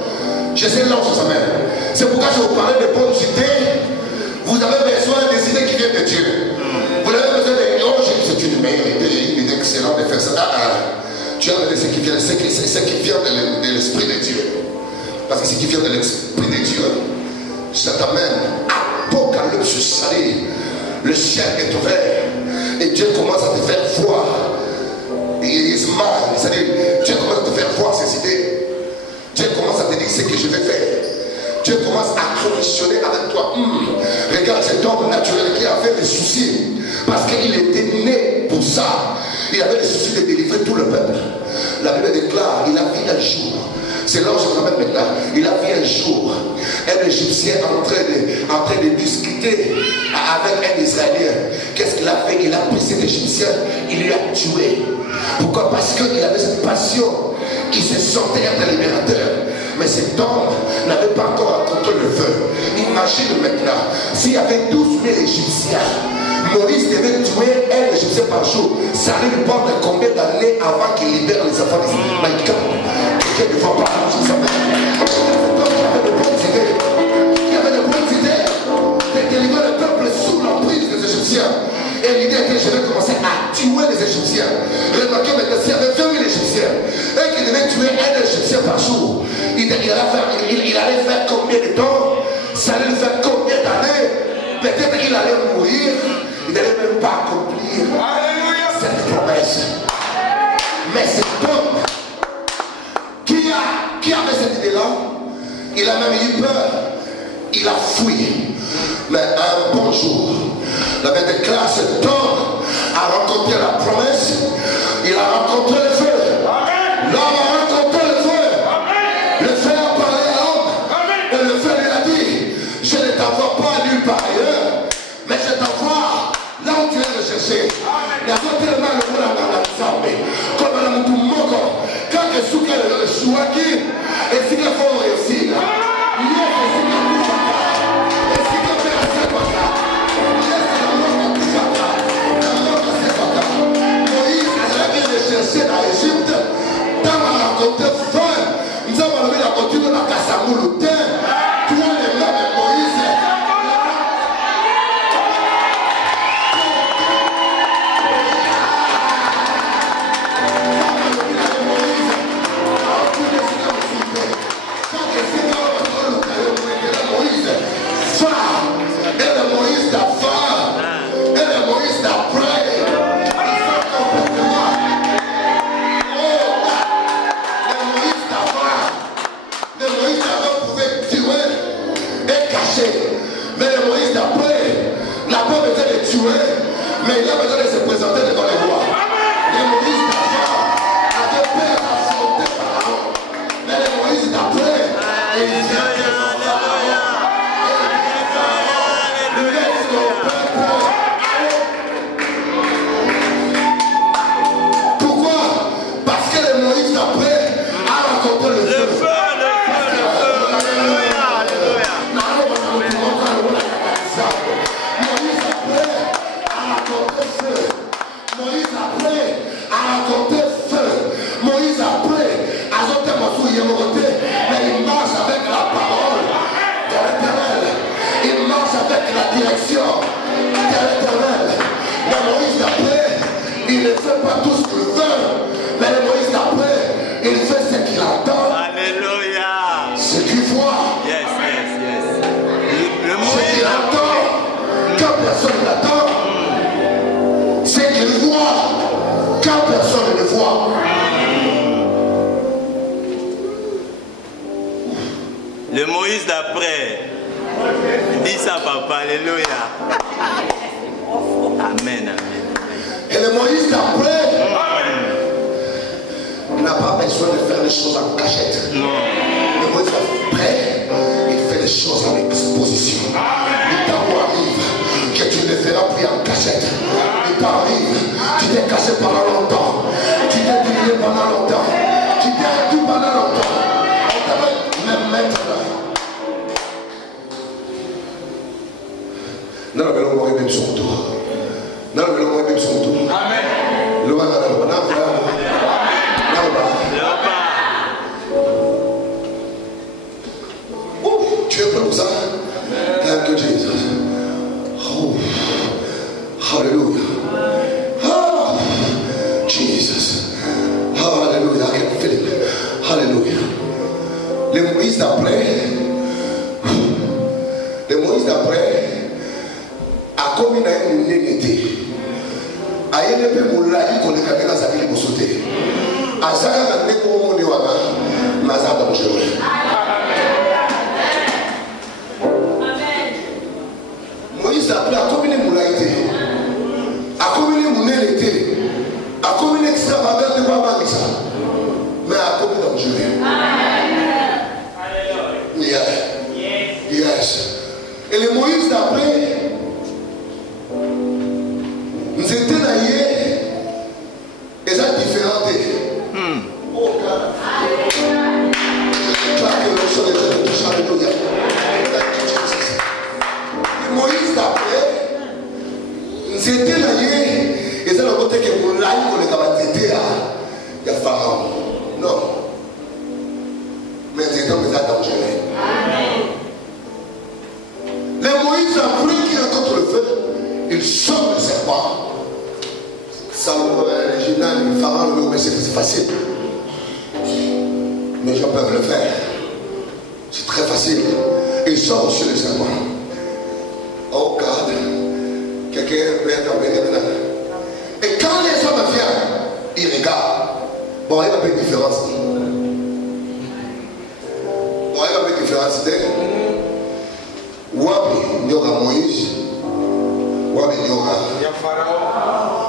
Je sais là où je vous amène. C'est pourquoi je vous parlais de bonnes idées. Vous avez besoin des idées qui viennent de Dieu. Vous avez besoin de... Oh, c'est une meilleure idée, une idée excellente de faire ça. Tu as besoin de ce qui vient de l'esprit de Dieu. Parce que ce qui vient de l'esprit de Dieu, ça t'amène. Apocalypse, c'est-à-dire le ciel est ouvert et Dieu commence à te faire voir. C'est-à-dire Dieu commence à te faire voir ses idées. Dieu commence à te dire ce que je vais faire. Dieu commence à commissionner avec toi. Regarde cet homme naturel qui avait des soucis parce qu'il était né pour ça. Il avait des soucis de délivrer tout le peuple. La Bible déclare, il a vu un jour. C'est là où je vous rappelle maintenant. Il a vu un jour un Égyptien en train de discuter avec un Israélien. Qu'est-ce qu'il a fait? Il a pris cet Égyptien, il lui a tué. Pourquoi? Parce qu'il avait cette passion. Il se sentait être libérateur. Mais cet homme n'avait pas encore rencontré le feu. Imagine maintenant, s'il y avait 12 000 Égyptiens Moïse devait tuer un Égyptien par jour. Ça lui prendre combien d'années avant qu'il libère les enfants d'Israël? My God, quelqu'un ne voit pas. Qui avait de bonnes idées, qui avait de bonnes idées de délivrer le peuple sous l'emprise des Égyptiens. Et l'idée était, je vais commencer à tuer les Égyptiens. Remarquez maintenant, s'il y avait 20 000 Égyptiens et qu'il devait tuer un Égyptien par jour, il allait faire combien de temps? Ça allait faire combien d'années? Peut-être qu'il allait mourir, il n'allait même pas accomplir cette promesse. Mais cet homme qui avait cette idée-là, il a même eu peur, il a fui. Mais un bon jour, la Bible déclare cet homme a rencontré la promesse, il a rencontré le feu. L'homme a rencontré le feu. Le feu a parlé à l'homme. Et le feu lui a dit, je ne t'envoie pas nulle part ailleurs, mais je t'envoie là où tu es recherché. Il y a tellement le monde dans la zambe. Comme dans le monde, quand il y a le choix qui est ce qu'il faut réussir. Chercher dans l'Égypte, dans la rencontre fin, nous avons levé la continue de la Kassamoulou. Toi, les mains de Moïse. Moïse d'affaires, et Moïse d'après. Mais le Moïse d'après n'a pas besoin de tuer, mais il a besoin de se présenter devant les rois. Le Moïse d'avant avait peur d'affronter Pharaon, mais le Moïse d'après, il vient devant Pharaon. Pourquoi? Parce que le Moïse d'après a rencontré le feu. Mais il marche avec la parole de l'Éternel. Il marche avec la direction de l'Éternel. Le Moïse d'après, il ne fait pas tout ce qu'il veut. Mais le Moïse d'après, il fait ce qu'il entend. Alléluia. Ce qu'il voit. Yes. Ce qu'il entend. Quand personne n'attend. Ce qu'il voit. Quand personne ne le voit. Le Moïse d'après. Dis ça, papa. Alléluia. Amen. Et le Moïse d'après, il n'a pas besoin de faire les choses en cachette. Non. Le Moïse d'après, il fait les choses en exposition. Il t'arrive que tu ne le feras plus en cachette. Il t'arrive, tu t'es caché pendant longtemps. Tu t'es diminué pendant longtemps. Tu t'es réduit pendant longtemps. Même maintenant. Non, mais l'homme aurait même son tour. Non, mais l'homme aurait même son tour. Amen. L'homme aurait même son tour. Tu es prêt pour ça? Thank you, Jesus. Oh. Hallelujah. Oh. Jesus. Hallelujah. I can feel it. Hallelujah. Le Moïse d'après a commis une nénité. A y a des moulins qu'on est capable de s'appeler pour sauter. A chaque année qu'on est là, mais ça dangereux. Moïse d'après a commis une moulin, a commis une nénité, a commis une extravagance de quoi ça, mais a commis dangereux. Yes. Et le Moïse d'après, nous étions naïfs, et ça différent. Oh, God. Pharaon. Non. Mais c'est un message dangereux. Les Moïse a voulu qu'il rencontre le feu. Il sort le serpent. Ça, les généraux, les pharaons, c'est facile. Mais les gens peuvent le faire. C'est très facile. Il sort aussi le serpent. Oh God. Quelqu'un peut être embêté maintenant. Et quand les hommes viennent, ils regardent. Bon, il y a pas de différence. Bon, il y a pas de différence. Wabi, il y aura Moïse. Wabi, il y aura.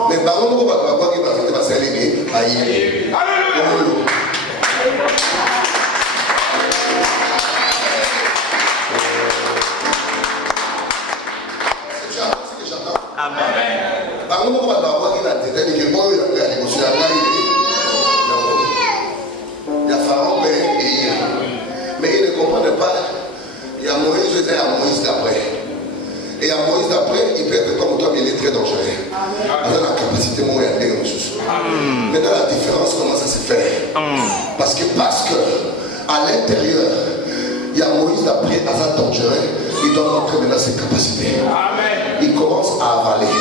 Mais par contre, on va voir qu'il va faire passer les pieds. Aïe. Par contre, on va voir qu'il a été dit que moi, il a il y a Pharaon, mais il ne comprend pas. Il y a Moïse, il y a Moïse d'après. Et à Moïse d'après, il peut être comme toi, mais il est très dangereux. Il a la capacité de mourir. Maintenant, la différence, comment ça se fait? Parce que à l'intérieur, il y a Moïse d'après, à sa dangereux, il doit montrer maintenant ses capacités. Il commence à avaler.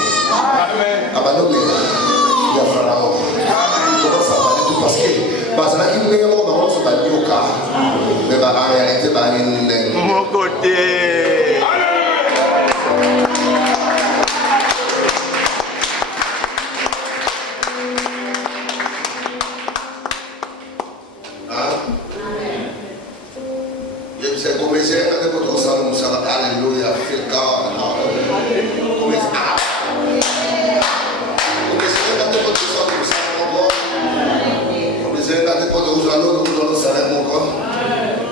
Abandonner. Il y a Pharaon. Il commence à avaler tout parce que parce qu'il y a un moment où il cas. Mais en réalité, il mon côté. Alléluia, feel God.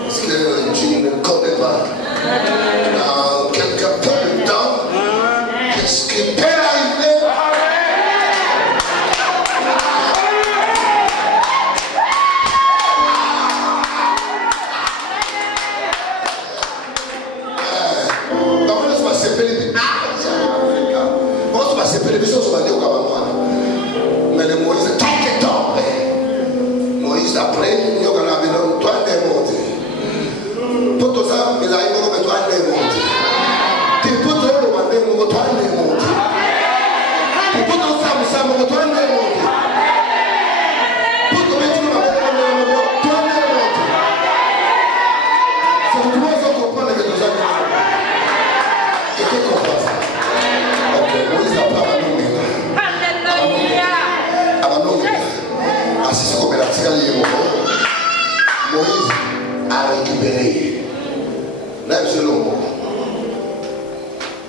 Parce que tu ne connais pas. Quelqu'un peu de temps, qu'est-ce qui peut arriver? Mais le Moïse, quelques temps après, Moïse après, il y a un avion, toi, il est monté. Pour tout ça, il a eu un toi, il est monté. Tu peux te le demander, toi, il est monté. Tu peux te le faire, toi, il est monté. Pour te mettre le toi, il est monté. C'est pour moi, ça comprendre que nous avons. Et qui comprend ça? Ok, Moïse n'a pas abandonné. Assistant comme la tirée, Moïse a récupéré. Même selon moi.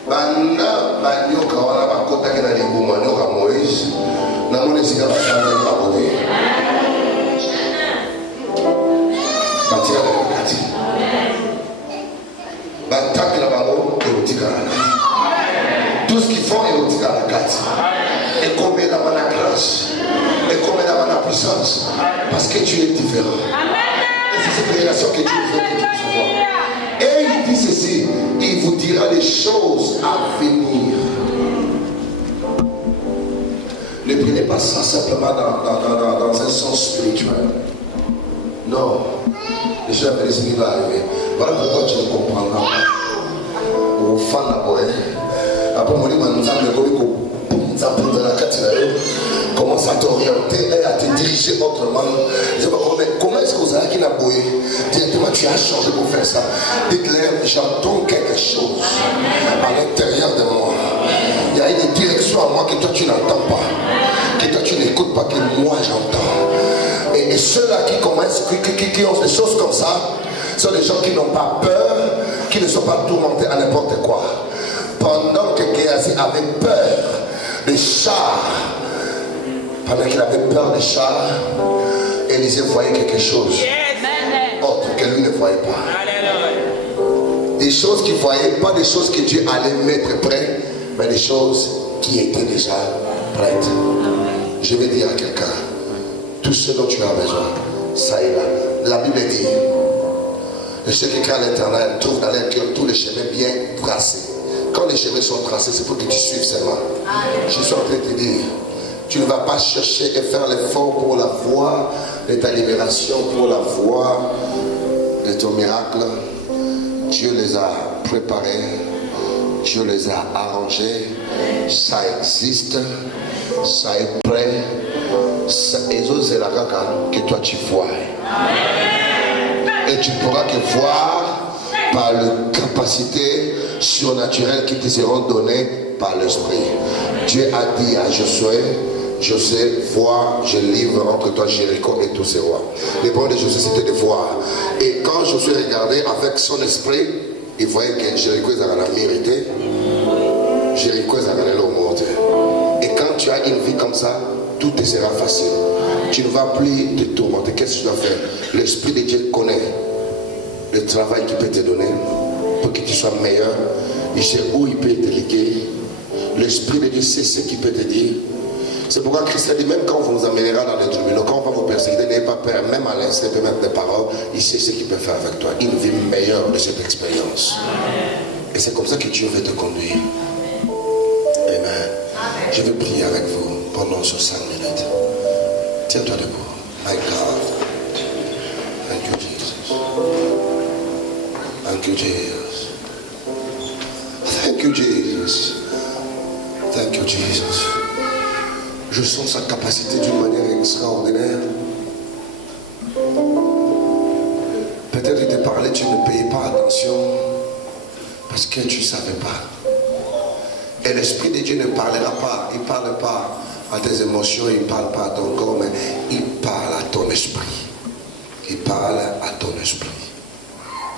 Bana banyoka wana bakota ke na libuma nyoka Moïse na mona sika basanga na bote. Batika na kati. Batak la bango erotika. Tout ce qu'ils font erotika na kati. Et combien la mana grâce. Et combien la mana puissance. Parce que tu es différent. Et c'est cette relation que Dieu veut que tu puisses avoir. Et il dit ceci, il vous dira des choses à venir. Ne prenez pas ça simplement dans un sens spirituel. Non. Les gens avaient des va arriver. Voilà pourquoi tu ne comprendras pas. Au fan la boîte. Après, mon livre, nous avons commence à t'orienter et à te diriger autrement. Comment est-ce que vous avez boé? Directement, tu as changé pour faire ça. Dites-leur, j'entends quelque chose à l'intérieur de moi. Il y a une direction à moi que toi tu n'entends pas, que toi tu n'écoutes pas, que moi j'entends. Et ceux-là qui commencent, qui ont des choses comme ça, sont des gens qui n'ont pas peur, qui ne sont pas tourmentés à n'importe quoi. Pendant que Géasi avait peur des chars, pendant qu'il avait peur des chars, Élisée voyait quelque chose autre que lui ne voyait pas. Des choses qu'il voyait, pas des choses que Dieu allait mettre près, mais des choses qui étaient déjà prêtes. Je vais dire à quelqu'un, tout ce dont tu as besoin, ça est là. La Bible dit, je sais que quand l'Éternel trouve dans leur cœur tous les chemins bien tracés. Quand les chemins sont tracés, c'est pour que tu suives seulement. Je suis en train de te dire, Tu ne vas pas chercher et faire l'effort pour la voie de ta libération, pour la voie de ton miracle. Dieu les a préparés, Dieu les a arrangés, ça existe, ça est prêt. Que toi tu vois. Et tu pourras que voir par les capacités surnaturelles qui te seront données par l'Esprit. Dieu a dit à Josué, vois, je livre entre toi Jéricho et tous ses rois. Les paroles de Josué c'était de voir. Et quand Josué regardait avec son esprit, il voyait que Jéricho est à la mérité, Jéricho est à la monte. Et quand tu as une vie comme ça, tout te sera facile. Tu ne vas plus te tourmenter. Qu'est-ce que tu dois faire? L'Esprit de Dieu connaît le travail qu'il peut te donner pour que tu sois meilleur. Il sait où il peut te léguer. L'Esprit de Dieu sait ce qu'il peut te dire. C'est pourquoi Christ a dit, même quand on vous amènera dans les tribunaux, quand on va vous persécuter, n'ayez pas peur. Même à l'instant, il peut mettre des paroles. Il sait ce qu'il peut faire avec toi. Une vie meilleure de cette expérience. Et c'est comme ça que Dieu veut te conduire. Amen. Je vais prier avec vous pendant ce 5 minutes. Tiens-toi debout. My God. Thank you, Jesus. Thank you, Jesus. Thank you, Jesus. Thank you, Jesus. Je sens sa capacité d'une manière extraordinaire. Peut-être il te parlait, tu ne payais pas attention parce que tu ne savais pas. Et l'Esprit de Dieu ne parlera pas. Il ne parle pas à tes émotions, il ne parle pas à ton corps, mais il parle à ton esprit. Il parle à ton esprit.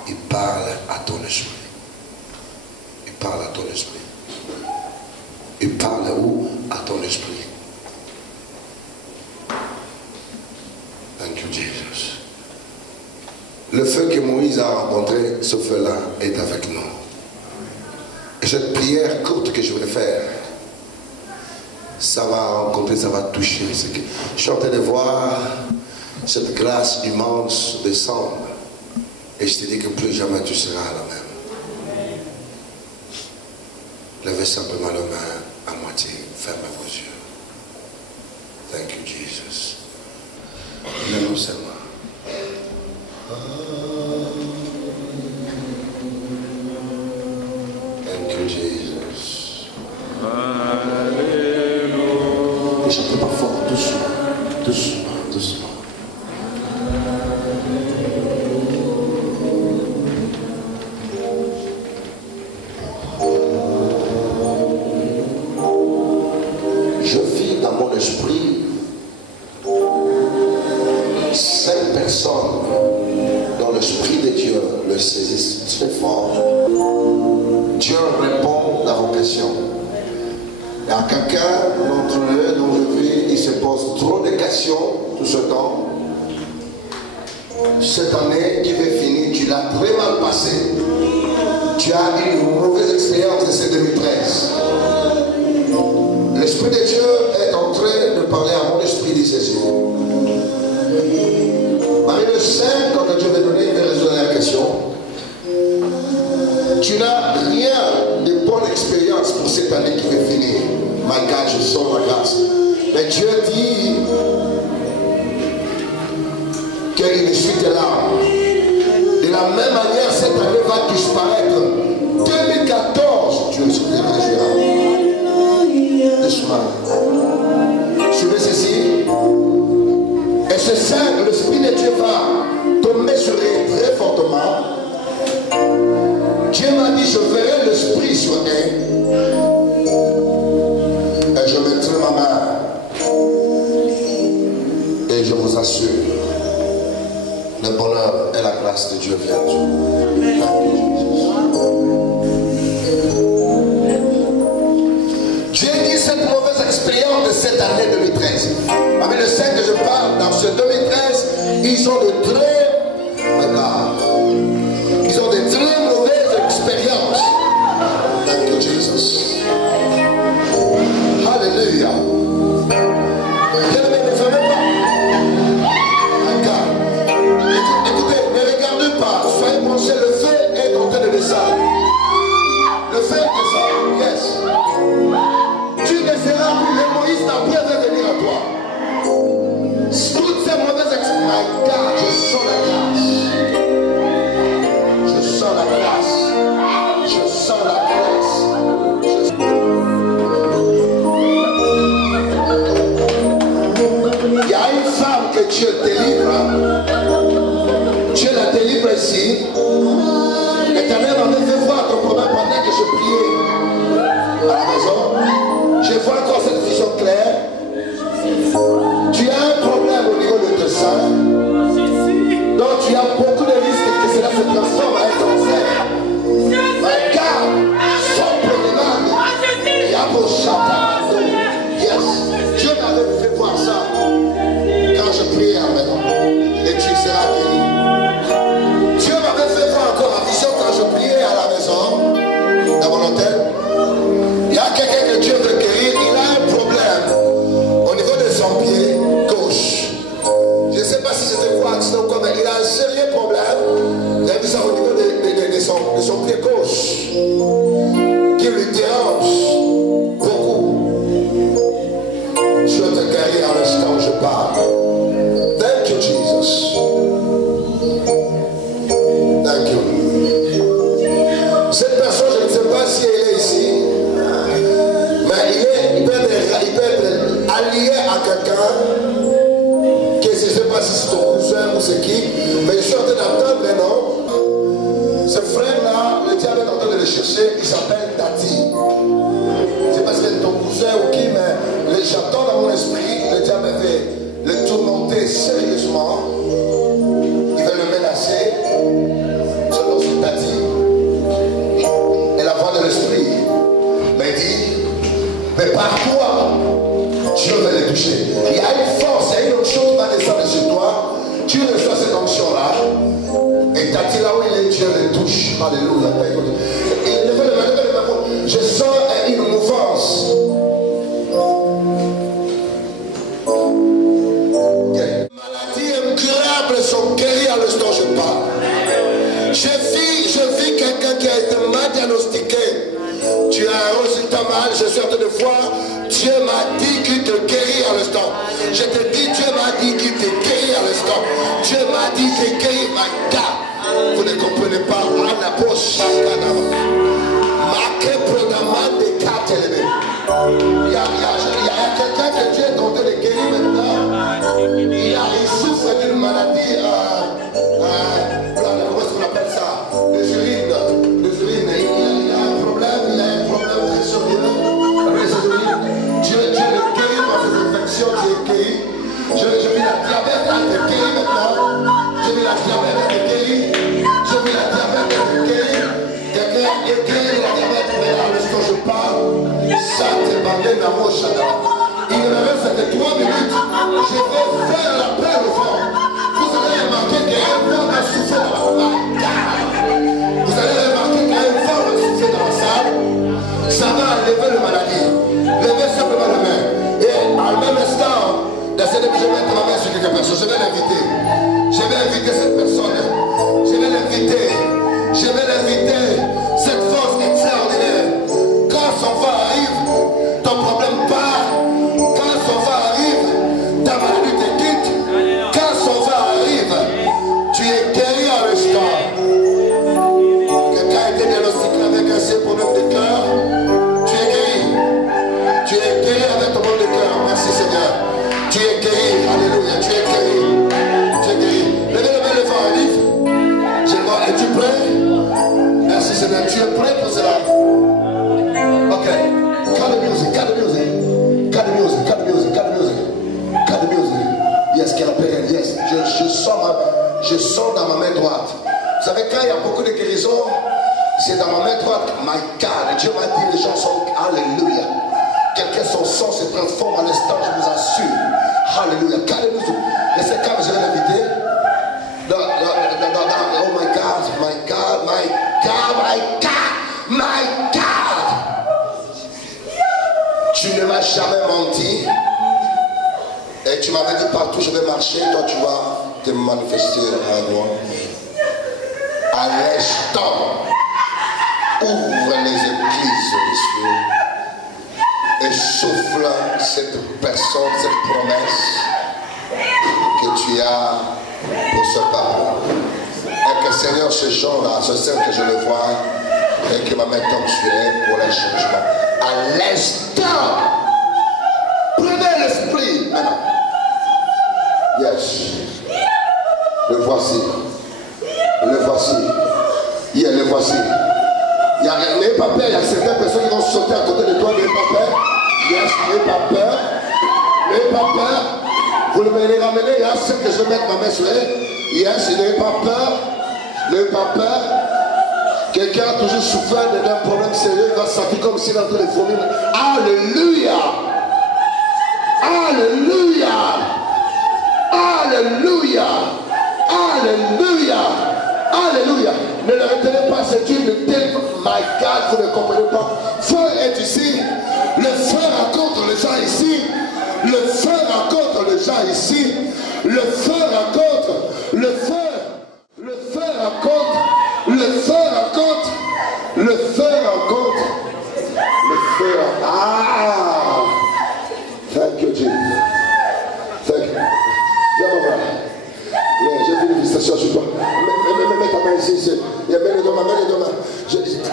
Il parle à ton esprit. Il parle à ton esprit. Il parle où? À ton esprit. Thank you, Jesus. Le feu que Moïse a rencontré, ce feu-là est avec nous. Et cette prière courte que je vais faire, ça va rencontrer, ça va toucher. Je suis en train de voir cette grâce immense descendre. Et je te dis que plus jamais tu seras la même. Levez simplement la main à moitié. Fermez vos yeux. Thank you, Jesus. Levez seulement. Thank you, Jesus. Alléluia. Ne chantez pas fort, doucement, doucement, doucement. Je vis dans mon esprit 5 personnes dont l'Esprit de Dieu le saisissent très fort. Dieu répond à vos questions. Il y a quelqu'un d'entre eux dont je vis, il se pose trop de questions tout ce temps. Cette année qui va finir, tu l'as très mal passé. Tu as eu une mauvaise expérience de cette 2013. L'Esprit de Dieu est en train de parler à mon esprit, dit ceci. Parmi le 5, quand Dieu va donner, il va résoudre la question. Tu n'as rien de bonne expérience pour cette année qui va finir. My God, je sens la grâce. Mais Dieu dit qu'il ne suit que là. De la même manière, cette année va disparaître. 2014, Dieu se réjouira. Suivez ceci. Et ce saint, l'Esprit de Dieu va tomber sur elle très fortement. Dieu m'a dit, je verrai l'Esprit sur elle. Et je mettrai ma main. Et je vous assure, le bonheur et la grâce de Dieu viennent. Dieu dit cette mauvaise expérience de cette année 2013. Avec le 5 que je parle, dans ce 2013, ils ont de très mauvaises expériences. Thank you, Jesus. Alléluia. Bien-aimés, ne fermez pas. Écoutez, ne regardez pas. Soyez branchés. Le feu est en train de descendre. Le feu descend. Yes. Tu ne seras plus. Le Moïse n'a plus à venir. Il y a une femme que Dieu délivre. Dieu la délivre ici. L'Éternel m'avait fait voir ton problème pendant que je priais à la maison. Je vois encore cette vision claire. Tu as un problème au niveau de tes seins. Donc tu as beaucoup de risques que cela se transforme en un cancer. Mais car, son problème, il y a beau chata. Yes. Dieu m'avait fait voir ça quand je priais à la maison. Et tu seras guéri. Dieu m'avait fait voir encore la vision quand je priais à la maison, dans mon hôtel. Il y a quelqu'un que Dieu veut guérir, il a un problème au niveau de son pied gauche. Je ne sais pas si c'était quoi, accident ou quoi, mais il a un sérieux problème. Vous avez vu ça au niveau de son pied gauche, qui lui dérange beaucoup. Je te guéris à l'instant où je parle. Thank you, Jesus. Thank you. Cette personne, je ne sais pas si elle est ici, mais il peut être allié à quelqu'un, que je ne sais pas si c'est ton cousin ou c'est qui, mais je suis en train d'entendre les noms. Ce frère-là, le diable est en train de le chercher, il s'appelle Tati. Je ne sais pas si c'est ton cousin ou qui, mais j'entends dans mon esprit, le diable veut le tourmenter sérieusement. Il veut le menacer. Selon ce Tati. Et la voix de l'esprit me dit, mais par toi, Dieu veut les toucher. Il y a une force, il y a une autre chose qui va descendre sur toi. Tu reçois cette onction-là. Et Tati, là où il est, Dieu le touche. Alléluia. Je sens une mouvance. Les maladies incurables sont guéries à l'instant où je parle. Je vis quelqu'un qui a été mal diagnostiqué. Tu as un résultat mal, je suis en train de voir. Dieu m'a dit qu'il te guérit à l'instant. Je te dis, Dieu m'a dit qu'il te guérit à l'instant. Dieu m'a dit qu'il te guérit, ma gars. Vous ne comprenez pas. La poche, marqué programmant des cartes élevées. Il y a quelqu'un que Dieu est en train de guérir maintenant. Il souffre d'une maladie. Comment est-ce qu'on appelle ça? Les urines. Il a un problème très sérieux avec ses urines. Dieu le guérit par ses infections, Dieu le guérit. Je vis la diabète, elle te guérit maintenant. Je vis la diabète, elle te guérit. Je vis la diabète, elle te guérit. Quelqu'un est guéri de la diabète, mais à l'instant je parle, ça t'est bandé dans mon chagrin. Il me reste que 3 minutes. Je vais faire la paix au vent. Vous allez remarquer qu'il y a un vent à souffler dans la salle. Vous allez remarquer qu'il y a un vent à souffler dans la salle. Ça va enlever la maladie. Levez simplement la main. Et en même instant, d'essayer de mettre ma main sur quelque personne. Je vais l'inviter. Je vais inviter cette personne. Je vais l'inviter. Je vais l'inviter. Cette force extraordinaire. Quand son vent arrive, ton problème part. Quand son vent arrive, ta maladie te quitte. Quand son vent arrive, tu es guéri à l'instant. Quelqu'un a été diagnostiqué avec un seul problème de cœur. Tu es guéri. Tu es guéri avec ton problème de cœur. Merci Seigneur. Tu es guéri. Alléluia. Tu es guéri. Tu es guéri. Levez le main devant un livre. Je vois. Es-tu prêt? Merci Seigneur. Tu es prêt pour cela? Ok. Cut the music. Cut the music. Cut the music. Cut the music. Cut the music. Cut the music. Yes, qu'elle appelle. Yes. Je sens dans ma main droite. Vous savez, quand il y a beaucoup de guérisons, c'est dans ma main droite. My God. Dieu m'a dit, les gens sont. Alléluia. Quelqu'un, son sang se transforme à l'instant, je vous assure. Alléluia. Calmez-vous. Laissez calme, je vais l'inviter. Oh my God, my God, my God, my God, my God. Tu ne m'as jamais menti. Et tu m'avais dit partout je vais marcher, toi tu vas te manifester à moi. À l'instant, ouvre les églises de l'esprit et souffle cette personne, cette promesse que tu as pour ce papa. Et que Seigneur, ce jour-là, ce Seigneur que je le vois, et que ma main tombe sur elle pour les changements. À l'instant, prenez l'esprit maintenant. Yes. Le voici. Le voici. Yeah, le voici. N'ayez pas peur. Il y a certaines personnes qui vont sauter à côté de toi. N'ayez pas peur. Yes, n'ayez pas peur. N'ayez pas peur. Vous le les ramener. Il y a ceux que je mette ma main sur elle. Yes, n'ayez pas peur. N'ayez pas peur. Quelqu'un a toujours souffert d'un problème sérieux. Il va sentir comme s'il est en train de vomir. Alléluia. Alléluia. Alléluia. Alléluia. Alléluia. Ne le retenez pas, c'est une telle. My God, vous ne comprenez pas. Feu est ici. Le feu rencontre les gens ici. Le feu rencontre les gens ici. Le feu rencontre. Le feu. Le feu rencontre. Le feu rencontre. Le feu rencontre. Le feu. Ah! Thank you, Jesus. Thank you. Viens me voir. J'ai vu une visitation sur toi. Mets ta main ici. Mets les deux mains.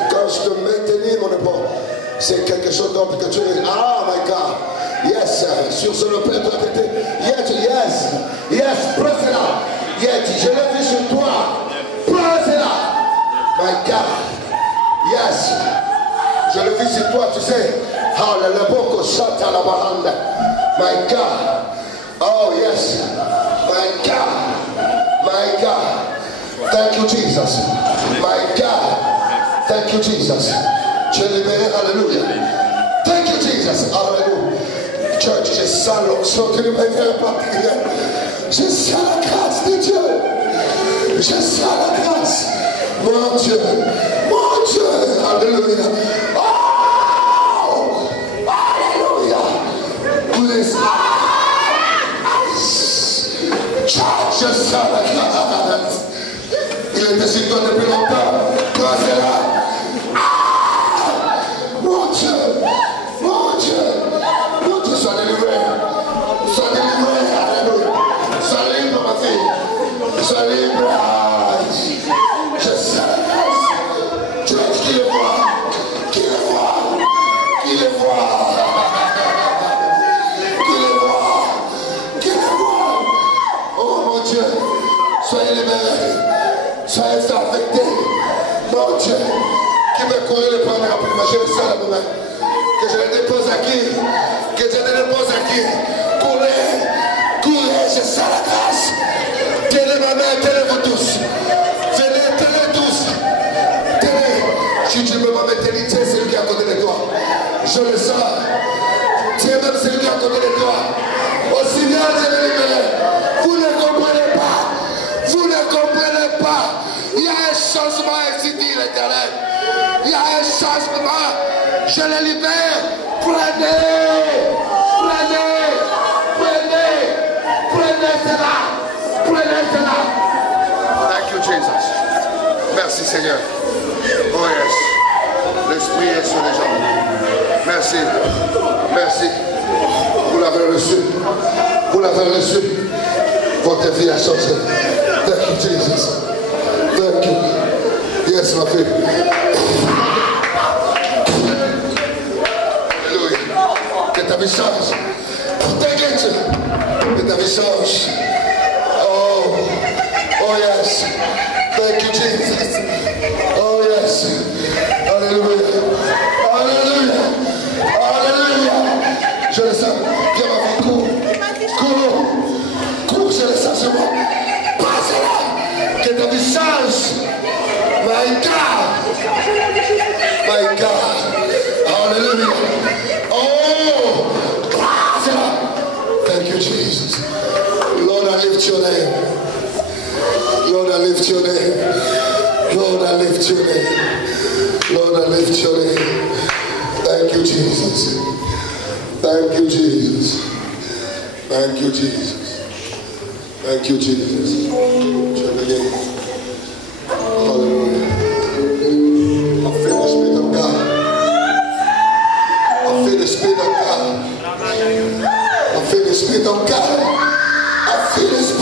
Quand je te maintenis mon épaule, c'est quelque chose d'autre que tu es. Ah, my God. Yes, sur ce le Père doit être. Yes, presse-la. Yes, je l'ai vu sur toi. Presse-la. My God. Yes. Je l'ai vu sur toi, tu sais. My God. Oh, yes. My God. My God. Thank you, Jesus. My God. Thank you, Jesus. Tu es libéré. Alléluia. Thank you, Jesus. Alléluia. Church, je sens l'onction de manière particulière. Je sens la grâce de Dieu. Je sens la grâce. Mon Dieu. Mon Dieu. Alléluia. Oh! Alléluia. Please. Church, je sens la grâce. Il était sur toi depuis longtemps. Toi, c'est là. Mon Dieu. Mon Dieu. Mon Dieu, sois délivré. Sois délivré. Alléluia. Sois libre, ma fille. Sois libre. Je sens la grâce. Tu as dit qui le voit. Qui le voit. Qui le voit. Qui le voit. Qui le voit. Oh mon Dieu. Soyez libérés. Soyez affectés. Mon Dieu. Qui veut courir le prendre rapidement. Je le sens la main. Que je le dépose à qui. Que je le dépose à qui. Courez. Courez. Je sens la grâce. Tenez ma main. Tenez-vous tous. Venez. Tenez tous. Tenez. Si tu veux ma maintenir, tiens celui qui est à côté de toi. Je le sens. Tiens même celui qui est à côté de toi. Aussi bien je l'ai libéré. Vous ne comprenez pas. Vous ne comprenez pas. Il y a un changement ici, dit l'Éternel. Il y a un changement. Je le libère. Prenez. Prenez. Prenez. Prenez cela. Prenez cela. Thank you, Jesus. Merci, Seigneur. Oh yes. L'Esprit est sur les gens. Merci. Merci. Vous l'avez reçu. Vous l'avez reçu. Votre vie a changé. Thank you, Jesus. Thank you. Yes, ma fille. Alléluia. Que ta vie change. Thank you. Que ta vie change. Oh. Oh yes. Thank you, Jesus. Oh yes. Alléluia. Alléluia. Alléluia. Je le sens. Viens ma fille, cours. Cours. Cours, je le sens sur moi. Passe-là. Que ta vie change. My God. My God. Hallelujah. Oh. Passe-là. Thank you, Jesus. Lord, I lift your name. Lord, I lift your name. Lord, I lift your name. Lord, I lift your name. Thank you, Jesus. Thank you, Jesus. Thank you, Jesus. Thank you, Jesus. Hallelujah. I feel the Spirit of God. I feel the Spirit of God. I feel the Spirit of God. I feel the Spirit.